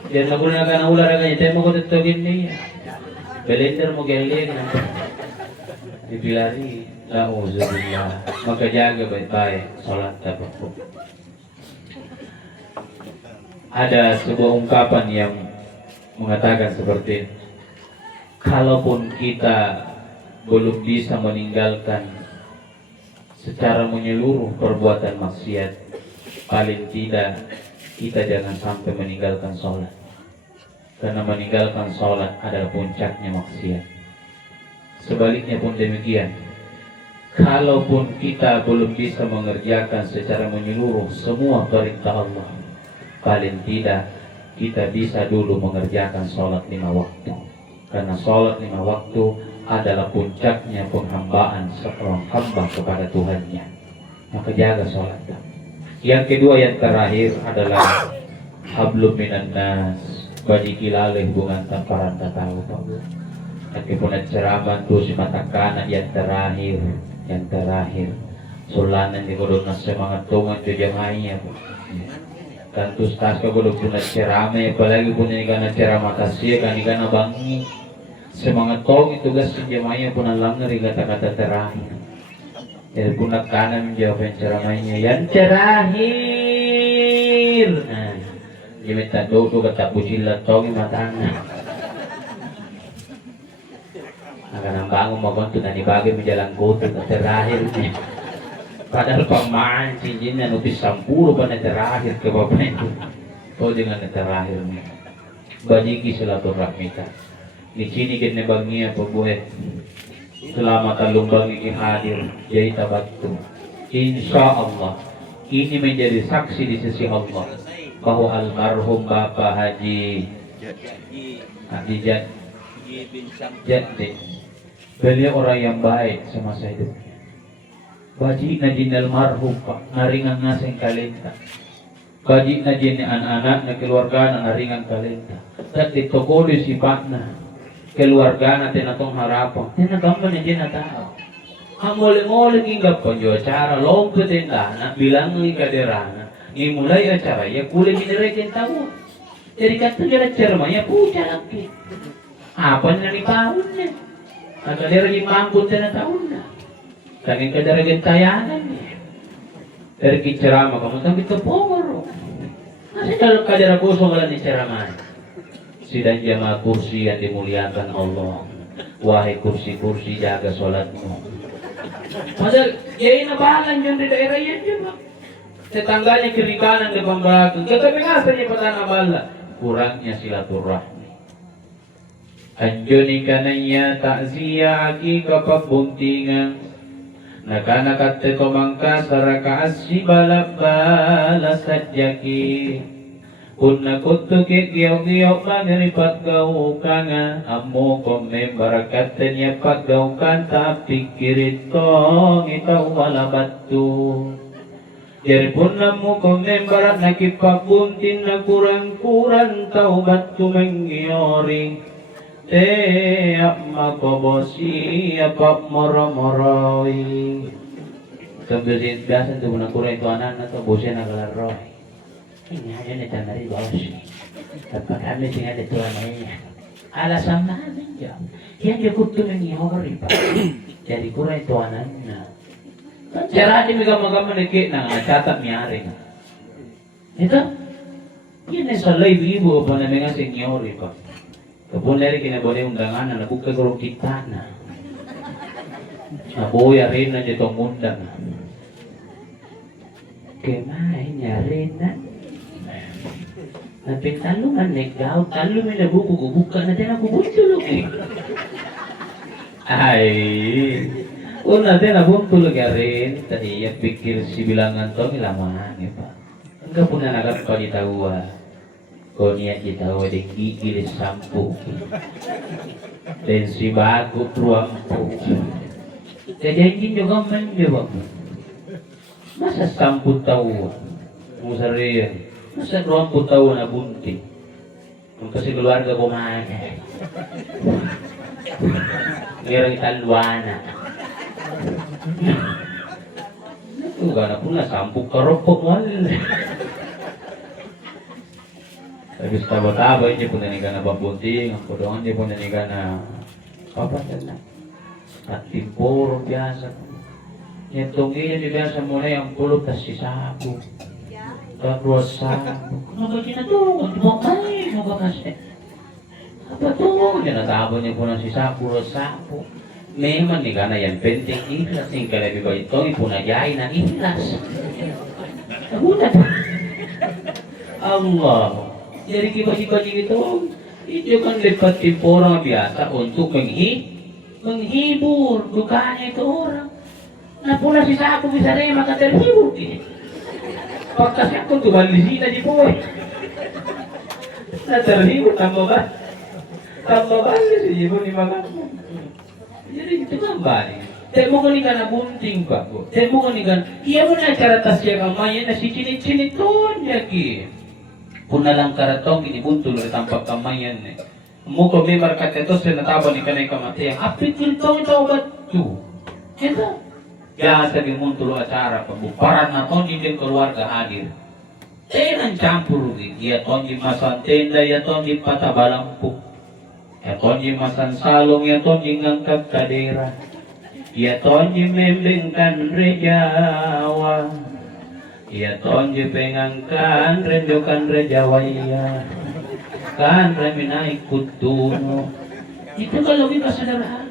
Diyan mo ko na naganaulan ka niya, tayo mo ko ito gini. Belender mo galing na. Dipilari la'uzubillah, maka jaga baik-baik sholat tabaku. Ada sebuah ungkapan yang mengatakan seperti ini. Kalaupun kita belum bisa meninggalkan secara menyeluruh perbuatan maksiat, paling tidak kita jangan sampai meninggalkan sholat. Karena meninggalkan sholat adalah puncaknya maksiat. Sebaliknya pun demikian. Kalaupun kita belum bisa mengerjakan secara menyeluruh semua perintah Allah, paling tidak kita bisa dulu mengerjakan sholat 5 waktu. Karena sholat 5 waktu adalah puncaknya penghambaan seorang hamba kepada Tuhannya. Maka jaga sholat. Yang kedua, yang terakhir adalah hablum minan nas, bagi kilale hubungan tamparan tahu Pak Bu. Meskipun ceramah tu si mata kanan yang terakhir sulanan di kodok nas semangat tungan tu jamaahnya Bu. Dan tu stas ke kodok tu nas ceramah, apalagi pun ini karena ceramah tasya kan ini karena bangi semangat tong itu gas jamaahnya pun langgar kata-kata terakhir. Jadi pundak kanan menjawab yang ceramahnya yang terakhir. Nah, dia minta dodo kata pujilat tongi matanya. Akan bangun magonto na dibagi menjalan goto na terakhir. Padahal pamahan cincin na nupis 10 pa na terakhir ke bapak itu. Kau dengan na terakhir ni. Bajiki silaturahmi ka. Di sini kini bangi apa buat. Selama talumbang ini hadir jadi tabattu. Insya Allah ini menjadi saksi di sisi Allah bahwa almarhum Bapak Haji Jaddi beliau orang yang baik semasa hidup. Baji najin almarhum Pak naringan ngaseng kalenta. Baji najin anak-anak na keluarga naringan kalenta. Dan ditokoli sifatna keluarga natin atong harapan. Tinagamba na din na tao. Amole-mole hinggap ko yung acara, lompo din na bilang ng ikaderana. Ngimulay acara, ya kulay ginirek yung tao. Jadi kata dia acara maya puja lagi. Apa na ni pahun na? Nakadera yung mangkot na taon na. Kaging kadera yung tayanan niya. Dari kicerama, kamu tahu kita pomoro. Masih kalau kadera kosong ala ni ceramah. Sidang jamaah kursi yang dimuliakan Allah. Wahai kursi-kursi jaga sholatmu. Padahal yai nabalan yun di daerah yan juga. Tetangganya kiri kanan depan belakang. Tetapi ngasanya petana bala. Kurangnya silaturahmi. Anjoni kananya takziah aki kapabuntingan. Nakanakat te komangka saraka asyi balap bala sadjaki. Kunna kutu ke giyaw-giyaw maniripat gau kanga amo kome barakaten ya pat gau kanta pikirit tong itaw wala batu. Jari pun namu kome barat nakipabuntin na kurang-kurang tau batu menggiyori. Te apa kobosi apa moro-moroi. Sambil biasa tu pun kurang itu anak atau bosnya nagalaroi. Ini aja nih tanari bos. Tapi kami tinggal di tuannya. Alasan namin ya. Yang cukup tuh menghori Pak. Jadi kurang tuanannya. Cara aja megam-megam nekik nang catat miaring. Itu. Ini salah ibu apa namanya seniori Pak. Kepun dari kena boleh undangan anak buka guru kita na. Aboy rin na jitong undang. Kemain nyarin na. Tapi talungan negaw, talungan na buku buka na din ako buntulog eh. Ay, una din na buntulog rin. Tadi yang pikir si bilangan to nilaman eh Pak. Enggak pun nagat pa ditawa. Kau niat ditawa di gigil sampu. Dan si bago truampu. Kejadian juga menjawab. Masa sampu tahu? Musarian. Masa 20 tahun na bunting. Kung kasi keluarga ko mana. Ngerang talwana. Ito gana po na sampuk karopok wala. Habis taba-taba hindi po naniga na babunting. Ang podongan hindi po naniga na papatan na. At timpuro biasa. Itong iya biasa muna yung pulot na sisabo. Rosa, mga na to, di mo kasi. Apa to? Yan natabo niya po ng si Sapo, Rosapo. Memang ni kana yan, penting ihlas, yung kalabi ba ito, ipunagay ng ihlas. Nagulat. Allah. Jadi kiba-kiba ito, ito kan lipat tipora biasa untuk menghibur, dukanya itu orang. Nah pula si Sapo bisa rin makaterhibur. Pagkasya kung tumalisi na di po eh. Natarhibot, tambabal. Tambabal kasi di po ni Magamo. Jadi itu kan bani. Tapi mo kani kana bunting pa ko. Tapi mo kani kan iya mo na cara tasya kamay na si chinit ton yaki. Puna lang karatong inibuntul na tampak kamayan eh. Mo ko may markat ito sa nataba ni kanay kamatayang. Apit kiltong ito ba't to? Ito. Kaya sa gimuntulo acara pagbuparan na to din keluarga hadir. Tenang campur ya tonji masan tenda ya tonji patabalampu. Ya tonji masan salong ya tonji ngangkat kadera. Ya tonji membengkan rejawa. Ya tonji pengangkan renjokan rejawaya. Kan reminai kutuno. Itu kalau kita sederhana.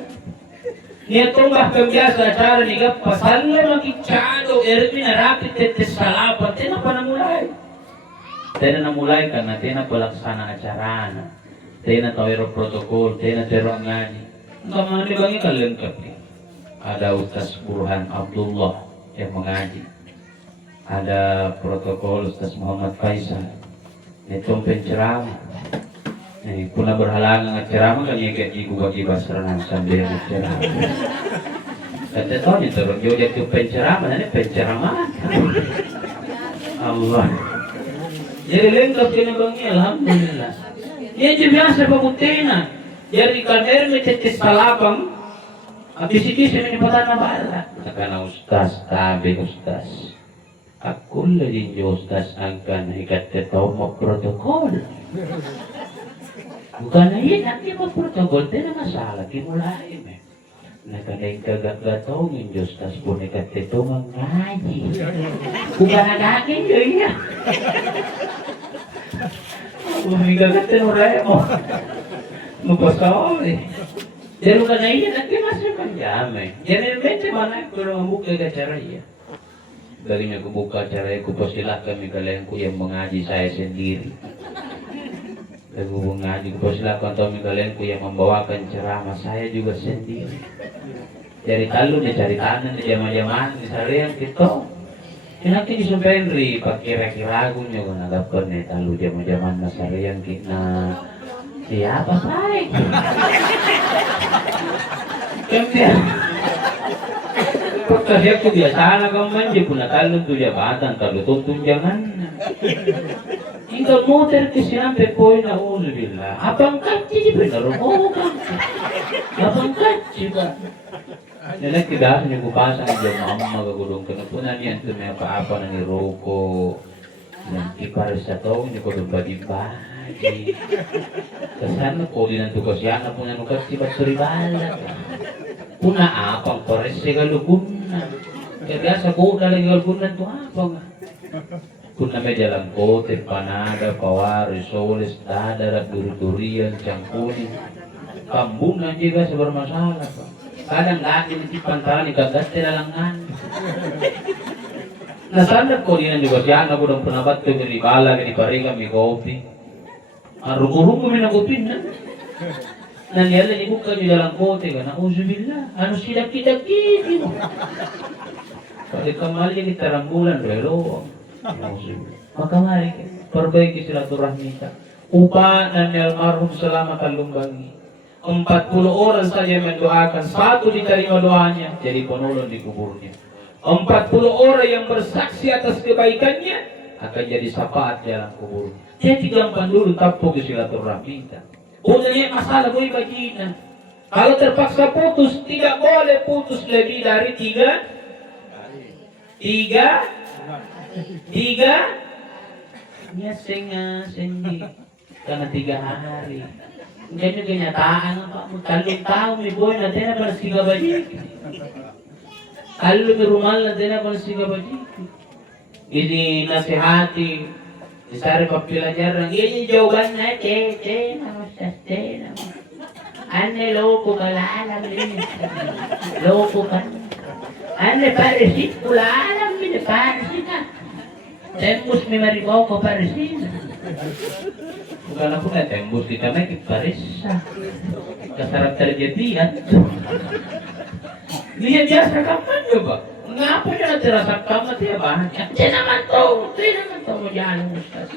Niya tumbah pembiasa acara ni gap pasal na makikado ermi na rapid tetes salapan tena pa namulay. Tena namulay ka na tena palaksana acara na. Tena tawiro protokol, tena tero ngani. Kamana ni bangi kalengkap ni. Ada Ustaz Burhan Abdullah yang mengaji. Ada protokol Ustaz Muhammad Faisal. Itong penceramah. Kuna berhalangan ceramah kan yang kayak ibu bagi basranan sambil ceramah. Kata tahu ni terus dia jadi penceramah, ini penceramah. Allah. Jadi lengkap kena bangi, alhamdulillah. Dia je biasa pagutena. Jadi kader mencecis salapang. Habis itu saya menipatan na bala. Kata Ustaz, tabi Ustaz. Aku lagi Ustaz angkan ikat tahu mau protokol. Bukan yun, nanti mag-protocol, di na masalah, kimulaim eh. Nakalaing kagaglatongin, Diyos, tas po nakatito ng ngaji. Bukan nagakin yun yan. Umigagatin mo raya mo. Magpasaw eh. Pero ka na yun, nanti masyakan jame. Generalmente mana pero mabuka ka caraya. Dari niya kubuka caraya, kupasilakan may kalayan ko yung mengaji saya sendiri. Lagu ngaji ko sila kantor kalian ku yang membawakan ceramah saya juga sendiri. Dari kalau dia cari tanah di zaman-zaman di sarian gitu. Nanti disumpahin ri kira-kira gunya ko nagapon eh talo zaman-zaman na sarian kita. Siapa baik? Kemudian pagkasya ko biasa na kaman di puna talo tu jabatan talo tuntun jangan. Hingga motor ke sampai poin na uzubillah. Abang kaci benar oh abang kaci ba. Nila kita niyo kupasang diyan mama magagulong kana punan yan to may apa na ni Roko. Yan ipares sa to ni ko bagi bagi. Kasana ko din ang tugas yan na punan ukas si Basuribala. Puna apang pares sa galugunan. Kaya sa ko lagi galugunan to apang. Kuna may jalan kote, panada, pawari, soles, dadara, duri-durian, cangkunin. Kambunan juga sebermasalah. Kadang lagi di pantaran ikagat tinalangan. Nasandap ko din juga siya na ko ng panabat ko ni Ribala, ni Pariga, may kopi. Rungo-rungo may nakopi na. Nangyala ni buka yung jalan kote ka na, uzubillah, ano sila kita-kita mo. Kali kamali ni tarambulan, pero maka mari perbaiki silaturahmi kita. Upah dan almarhum selama kalumbangi 40 orang saja mendoakan, satu diterima doanya jadi penolong di kuburnya. 40 orang yang bersaksi atas kebaikannya akan jadi syafaat dalam kubur. Jadi gampang dulu tapuk silaturahmi kita. Punya masalah gue bagian. Kalau terpaksa putus, tidak boleh putus lebih dari 3 Nyasing sendi karena 3 hari. Jadi kenyataan Pak, kalau tahu mi boy na tena para siga bajik. Kalau mi rumal na tena para siga bajik. Ini nasihati, disari pelajaran. Ini jawabannya nama. Ane loko kalalam ini. Loko kan. Ane parisit pula alam ini parisit kan. Tembus mi maribaw ko parisin. Bukan aku na tembus kita may kiparisa. Kasarap terjadian. Dia biasa kapan juga. Ngapa dia terasa kamu dia bahan? Tidak naman mo jalan Ustaz.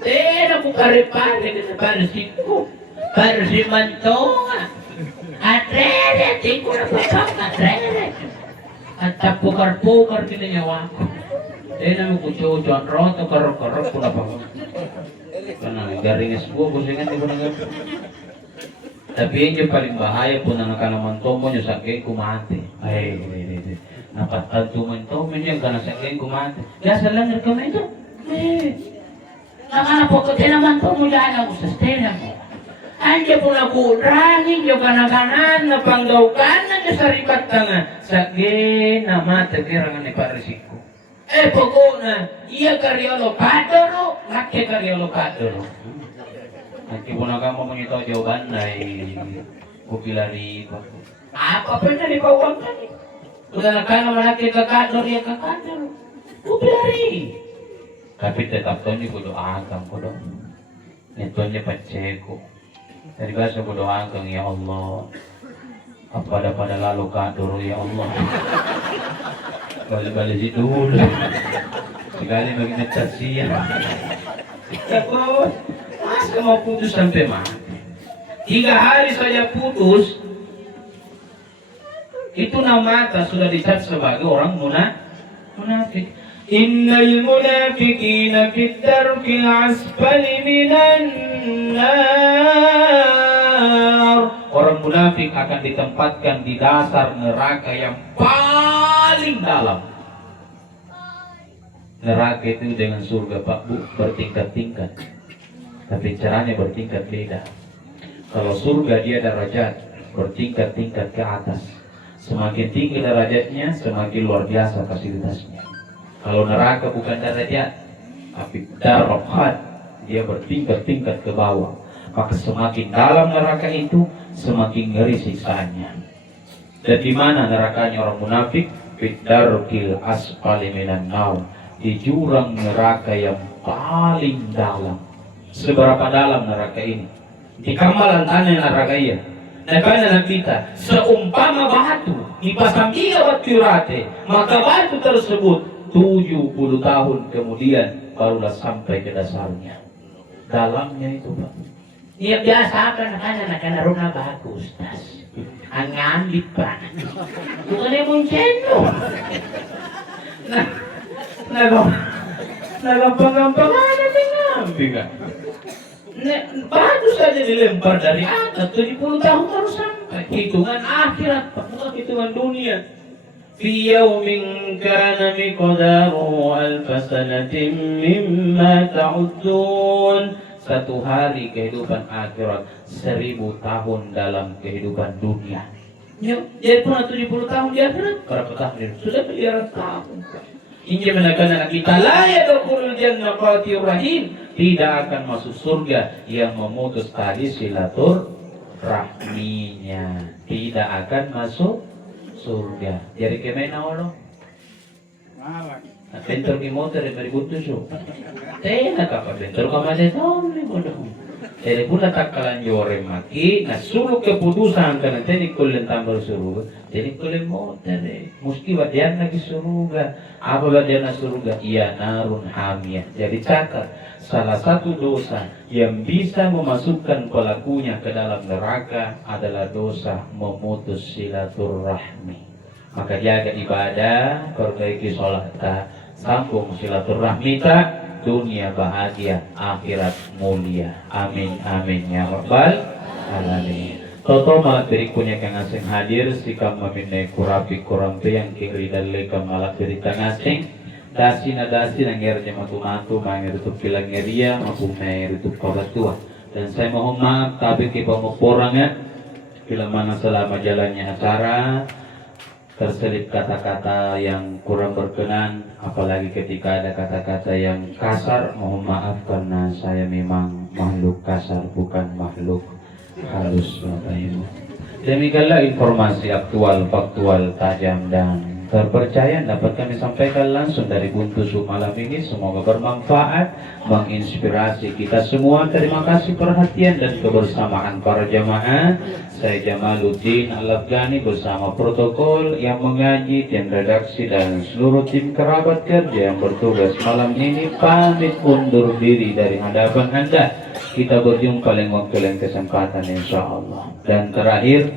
Tidak aku karipari kita parisiku. Parisiman to. Atrere Ating ko na pagkakat. At tapukar-pukar kinanyawa ko. Eh namin ko chuchuan roto karok-karok ko na pa ko. Kanang garingas ko, kusingan di ko na gawin. Sabihin niyo paling bahaya po na nakalamanto mo niyo sa keng kumate. Ay, napatagtuman to, minyan ka na sa keng kumate. Gasa lang ka na ito. Nakanapo ko tinaman to mo dyan ako sa stela mo. Andiyo po na kurangin, yung kanaganan, na panggawkan, na sa ribat ka nga. Sa na matagirangan ni Parisiko. Eh, pagko na, iya karyolo padoro, nakya karyolo padoro. Nanti po na kamo mo nito, jawaban na kupilari pa. Apa pa na lipawang ka ni? Kung na ka naman nakya kakadoro, iya kakadoro. Kupilari. Kapit tetap to niyo ko doang ko do. Ito niya patseko. Dari bahasa berdoakan ya Allah, pada lalu kadoro ya Allah. Balik-balik situ dulu. Sekali bagi netasia. Takut, masa mau putus sampai mana? 3 hari saja putus, itu nama mata sudah dicap sebagai orang munafik. Innal munafiqina fit darkil asfali minan nar. Orang munafik akan ditempatkan di dasar neraka yang paling dalam. Neraka itu dengan surga Pak Bu bertingkat-tingkat. Tapi caranya bertingkat beda. Kalau surga dia derajat bertingkat-tingkat ke atas. Semakin tinggi derajatnya, semakin luar biasa fasilitasnya. Kalau neraka bukan derajat, tapi darakat, dia bertingkat-tingkat ke bawah. Maka semakin dalam neraka itu, semakin ngeri siksaannya. Dan di mana nerakanya orang munafik? Fidarkil asfali minan nar, di jurang neraka yang paling dalam. Seberapa dalam neraka ini? Di kamalan tanah neraka iya. Nakana kita, seumpama batu dipasang batu rate, maka batu tersebut 70 tahun kemudian barulah sampai ke dasarnya. Dalamnya itu Pak. Iya biasa kan karena runa bagus tas. Ang ngambit pa. Bukan yung muncendo. Nagampang-gampangan natin ngambi ka. Bagus saja dilempar dari atas 70 tahun baru sampai. Hitungan akhirat Pak, bukan hitungan dunia. في يوم كان مقداره 1000 سنة مما تعدون. Satu hari kehidupan akhirat 1000 tahun dalam kehidupan dunia. Jadi pernah 70 tahun di akhirat, berapa tahun? Sudah miliaran tahun. Ini menekankan kita layak berkulul jannah qatir rahim, tidak akan masuk surga yang memutus tali silaturahminya, tidak akan masuk surga. Jadi kemana orang? Bentor di motor yang berbutuh so. Tena kapal bentor kamu tahu ni bodoh. Jadi pula tak kalan jore maki, nah suruh keputusan karena tadi kulen tambah suruh, jadi kulen motor Mesti badian lagi surga. Apa badian surga? Iya narun hamiyah. Jadi catat salah satu dosa yang bisa memasukkan pelakunya ke dalam neraka adalah dosa memutus silaturahmi. Maka jaga ibadah, perbaiki sholat, sambung silaturahmi, dunia bahagia, akhirat mulia. Amin amin ya rabbal alamin. Toto malat berikutnya kang asing hadir sikam meminai kurapi kurampe yang kiri daleka malat berita ngasing dasi na ngirnya matu-matu mangirutup pilang ngeria maupun mangirutup kabatua. Dan saya mohon maaf tapi kipamuporangnya bila mana selama jalannya acara terselip kata-kata yang kurang berkenan, apalagi ketika ada kata-kata yang kasar, mohon maaf karena saya memang makhluk kasar, bukan makhluk halus Bapak Ibu. Demikianlah informasi aktual, faktual, tajam dan terpercaya dapat kami sampaikan langsung dari Buntusu malam ini. Semoga bermanfaat, menginspirasi kita semua. Terima kasih perhatian dan kebersamaan para jamaah. Saya Jamaluddin Al-Afghani bersama protokol yang mengaji, tim redaksi dan seluruh tim kerabat kerja yang bertugas malam ini pamit undur diri dari hadapan Anda. Kita berjumpa lain waktu lain kesempatan insya Allah. Dan terakhir,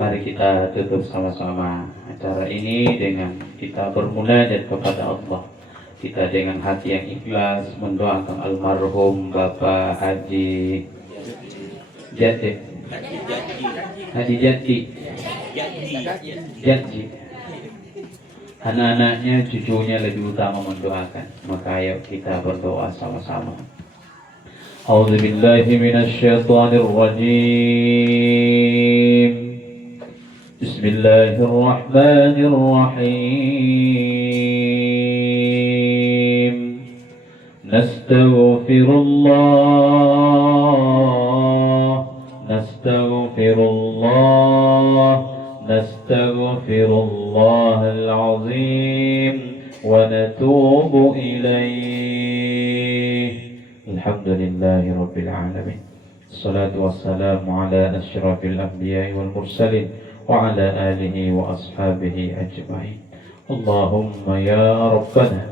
Mari kita tutup sama-sama acara ini dengan kita bermunajat kepada Allah. Kita dengan hati yang ikhlas mendoakan almarhum Bapak Haji Jati. Haji Jati. Jati. Anak-anaknya, cucunya lebih utama mendoakan. Maka ayo kita berdoa sama-sama. A'udzu billahi minasyaitonir rajim. Bismillahirrahmanirrahim. Nastaghfirullahal azim wa natubu ilaih. Alhamdulillahi rabbil alamin. Assalatu wassalamu ala asyrafil anbiya'i wal mursalin wa ala alihi wa ashabihi ajma'in. Allahumma ya Rabbana,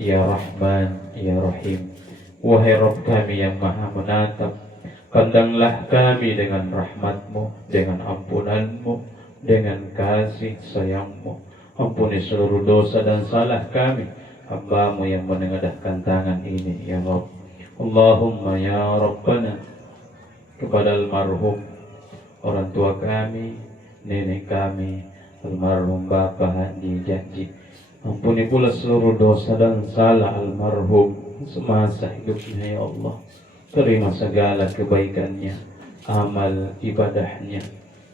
ya Rahman, ya Rahim. Wahai Rabb kami yang maha menatap, pandanglah kami dengan rahmat-Mu, dengan ampunan-Mu, dengan kasih sayang-Mu. Ampuni seluruh dosa dan salah kami, hamba-Mu yang menengadahkan tangan ini, ya Rabb. Allahumma ya Rabbana, kepada almarhum orang tua kami, nenek kami, almarhum Bapak Haji Janji, ampuni pula seluruh dosa dan salah almarhum semasa hidupnya, ya Allah. Terima segala kebaikannya, amal ibadahnya.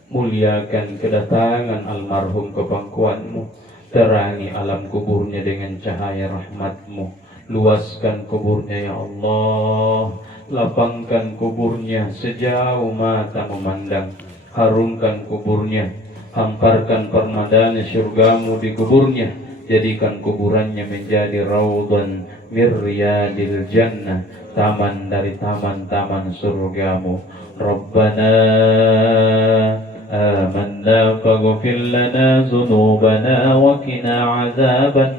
Muliakan kedatangan almarhum ke pangkuan-Mu. Terangi alam kuburnya dengan cahaya rahmat-Mu. Luaskan kuburnya, ya Allah. Lapangkan kuburnya sejauh mata memandang. Harumkan kuburnya, hamparkan permadani surgamu di kuburnya. Jadikan kuburannya menjadi raudhan min riyadil jannah, taman dari taman-taman surgamu. Rabbana amanna faghfir lana dzunubana wa qina azabannar.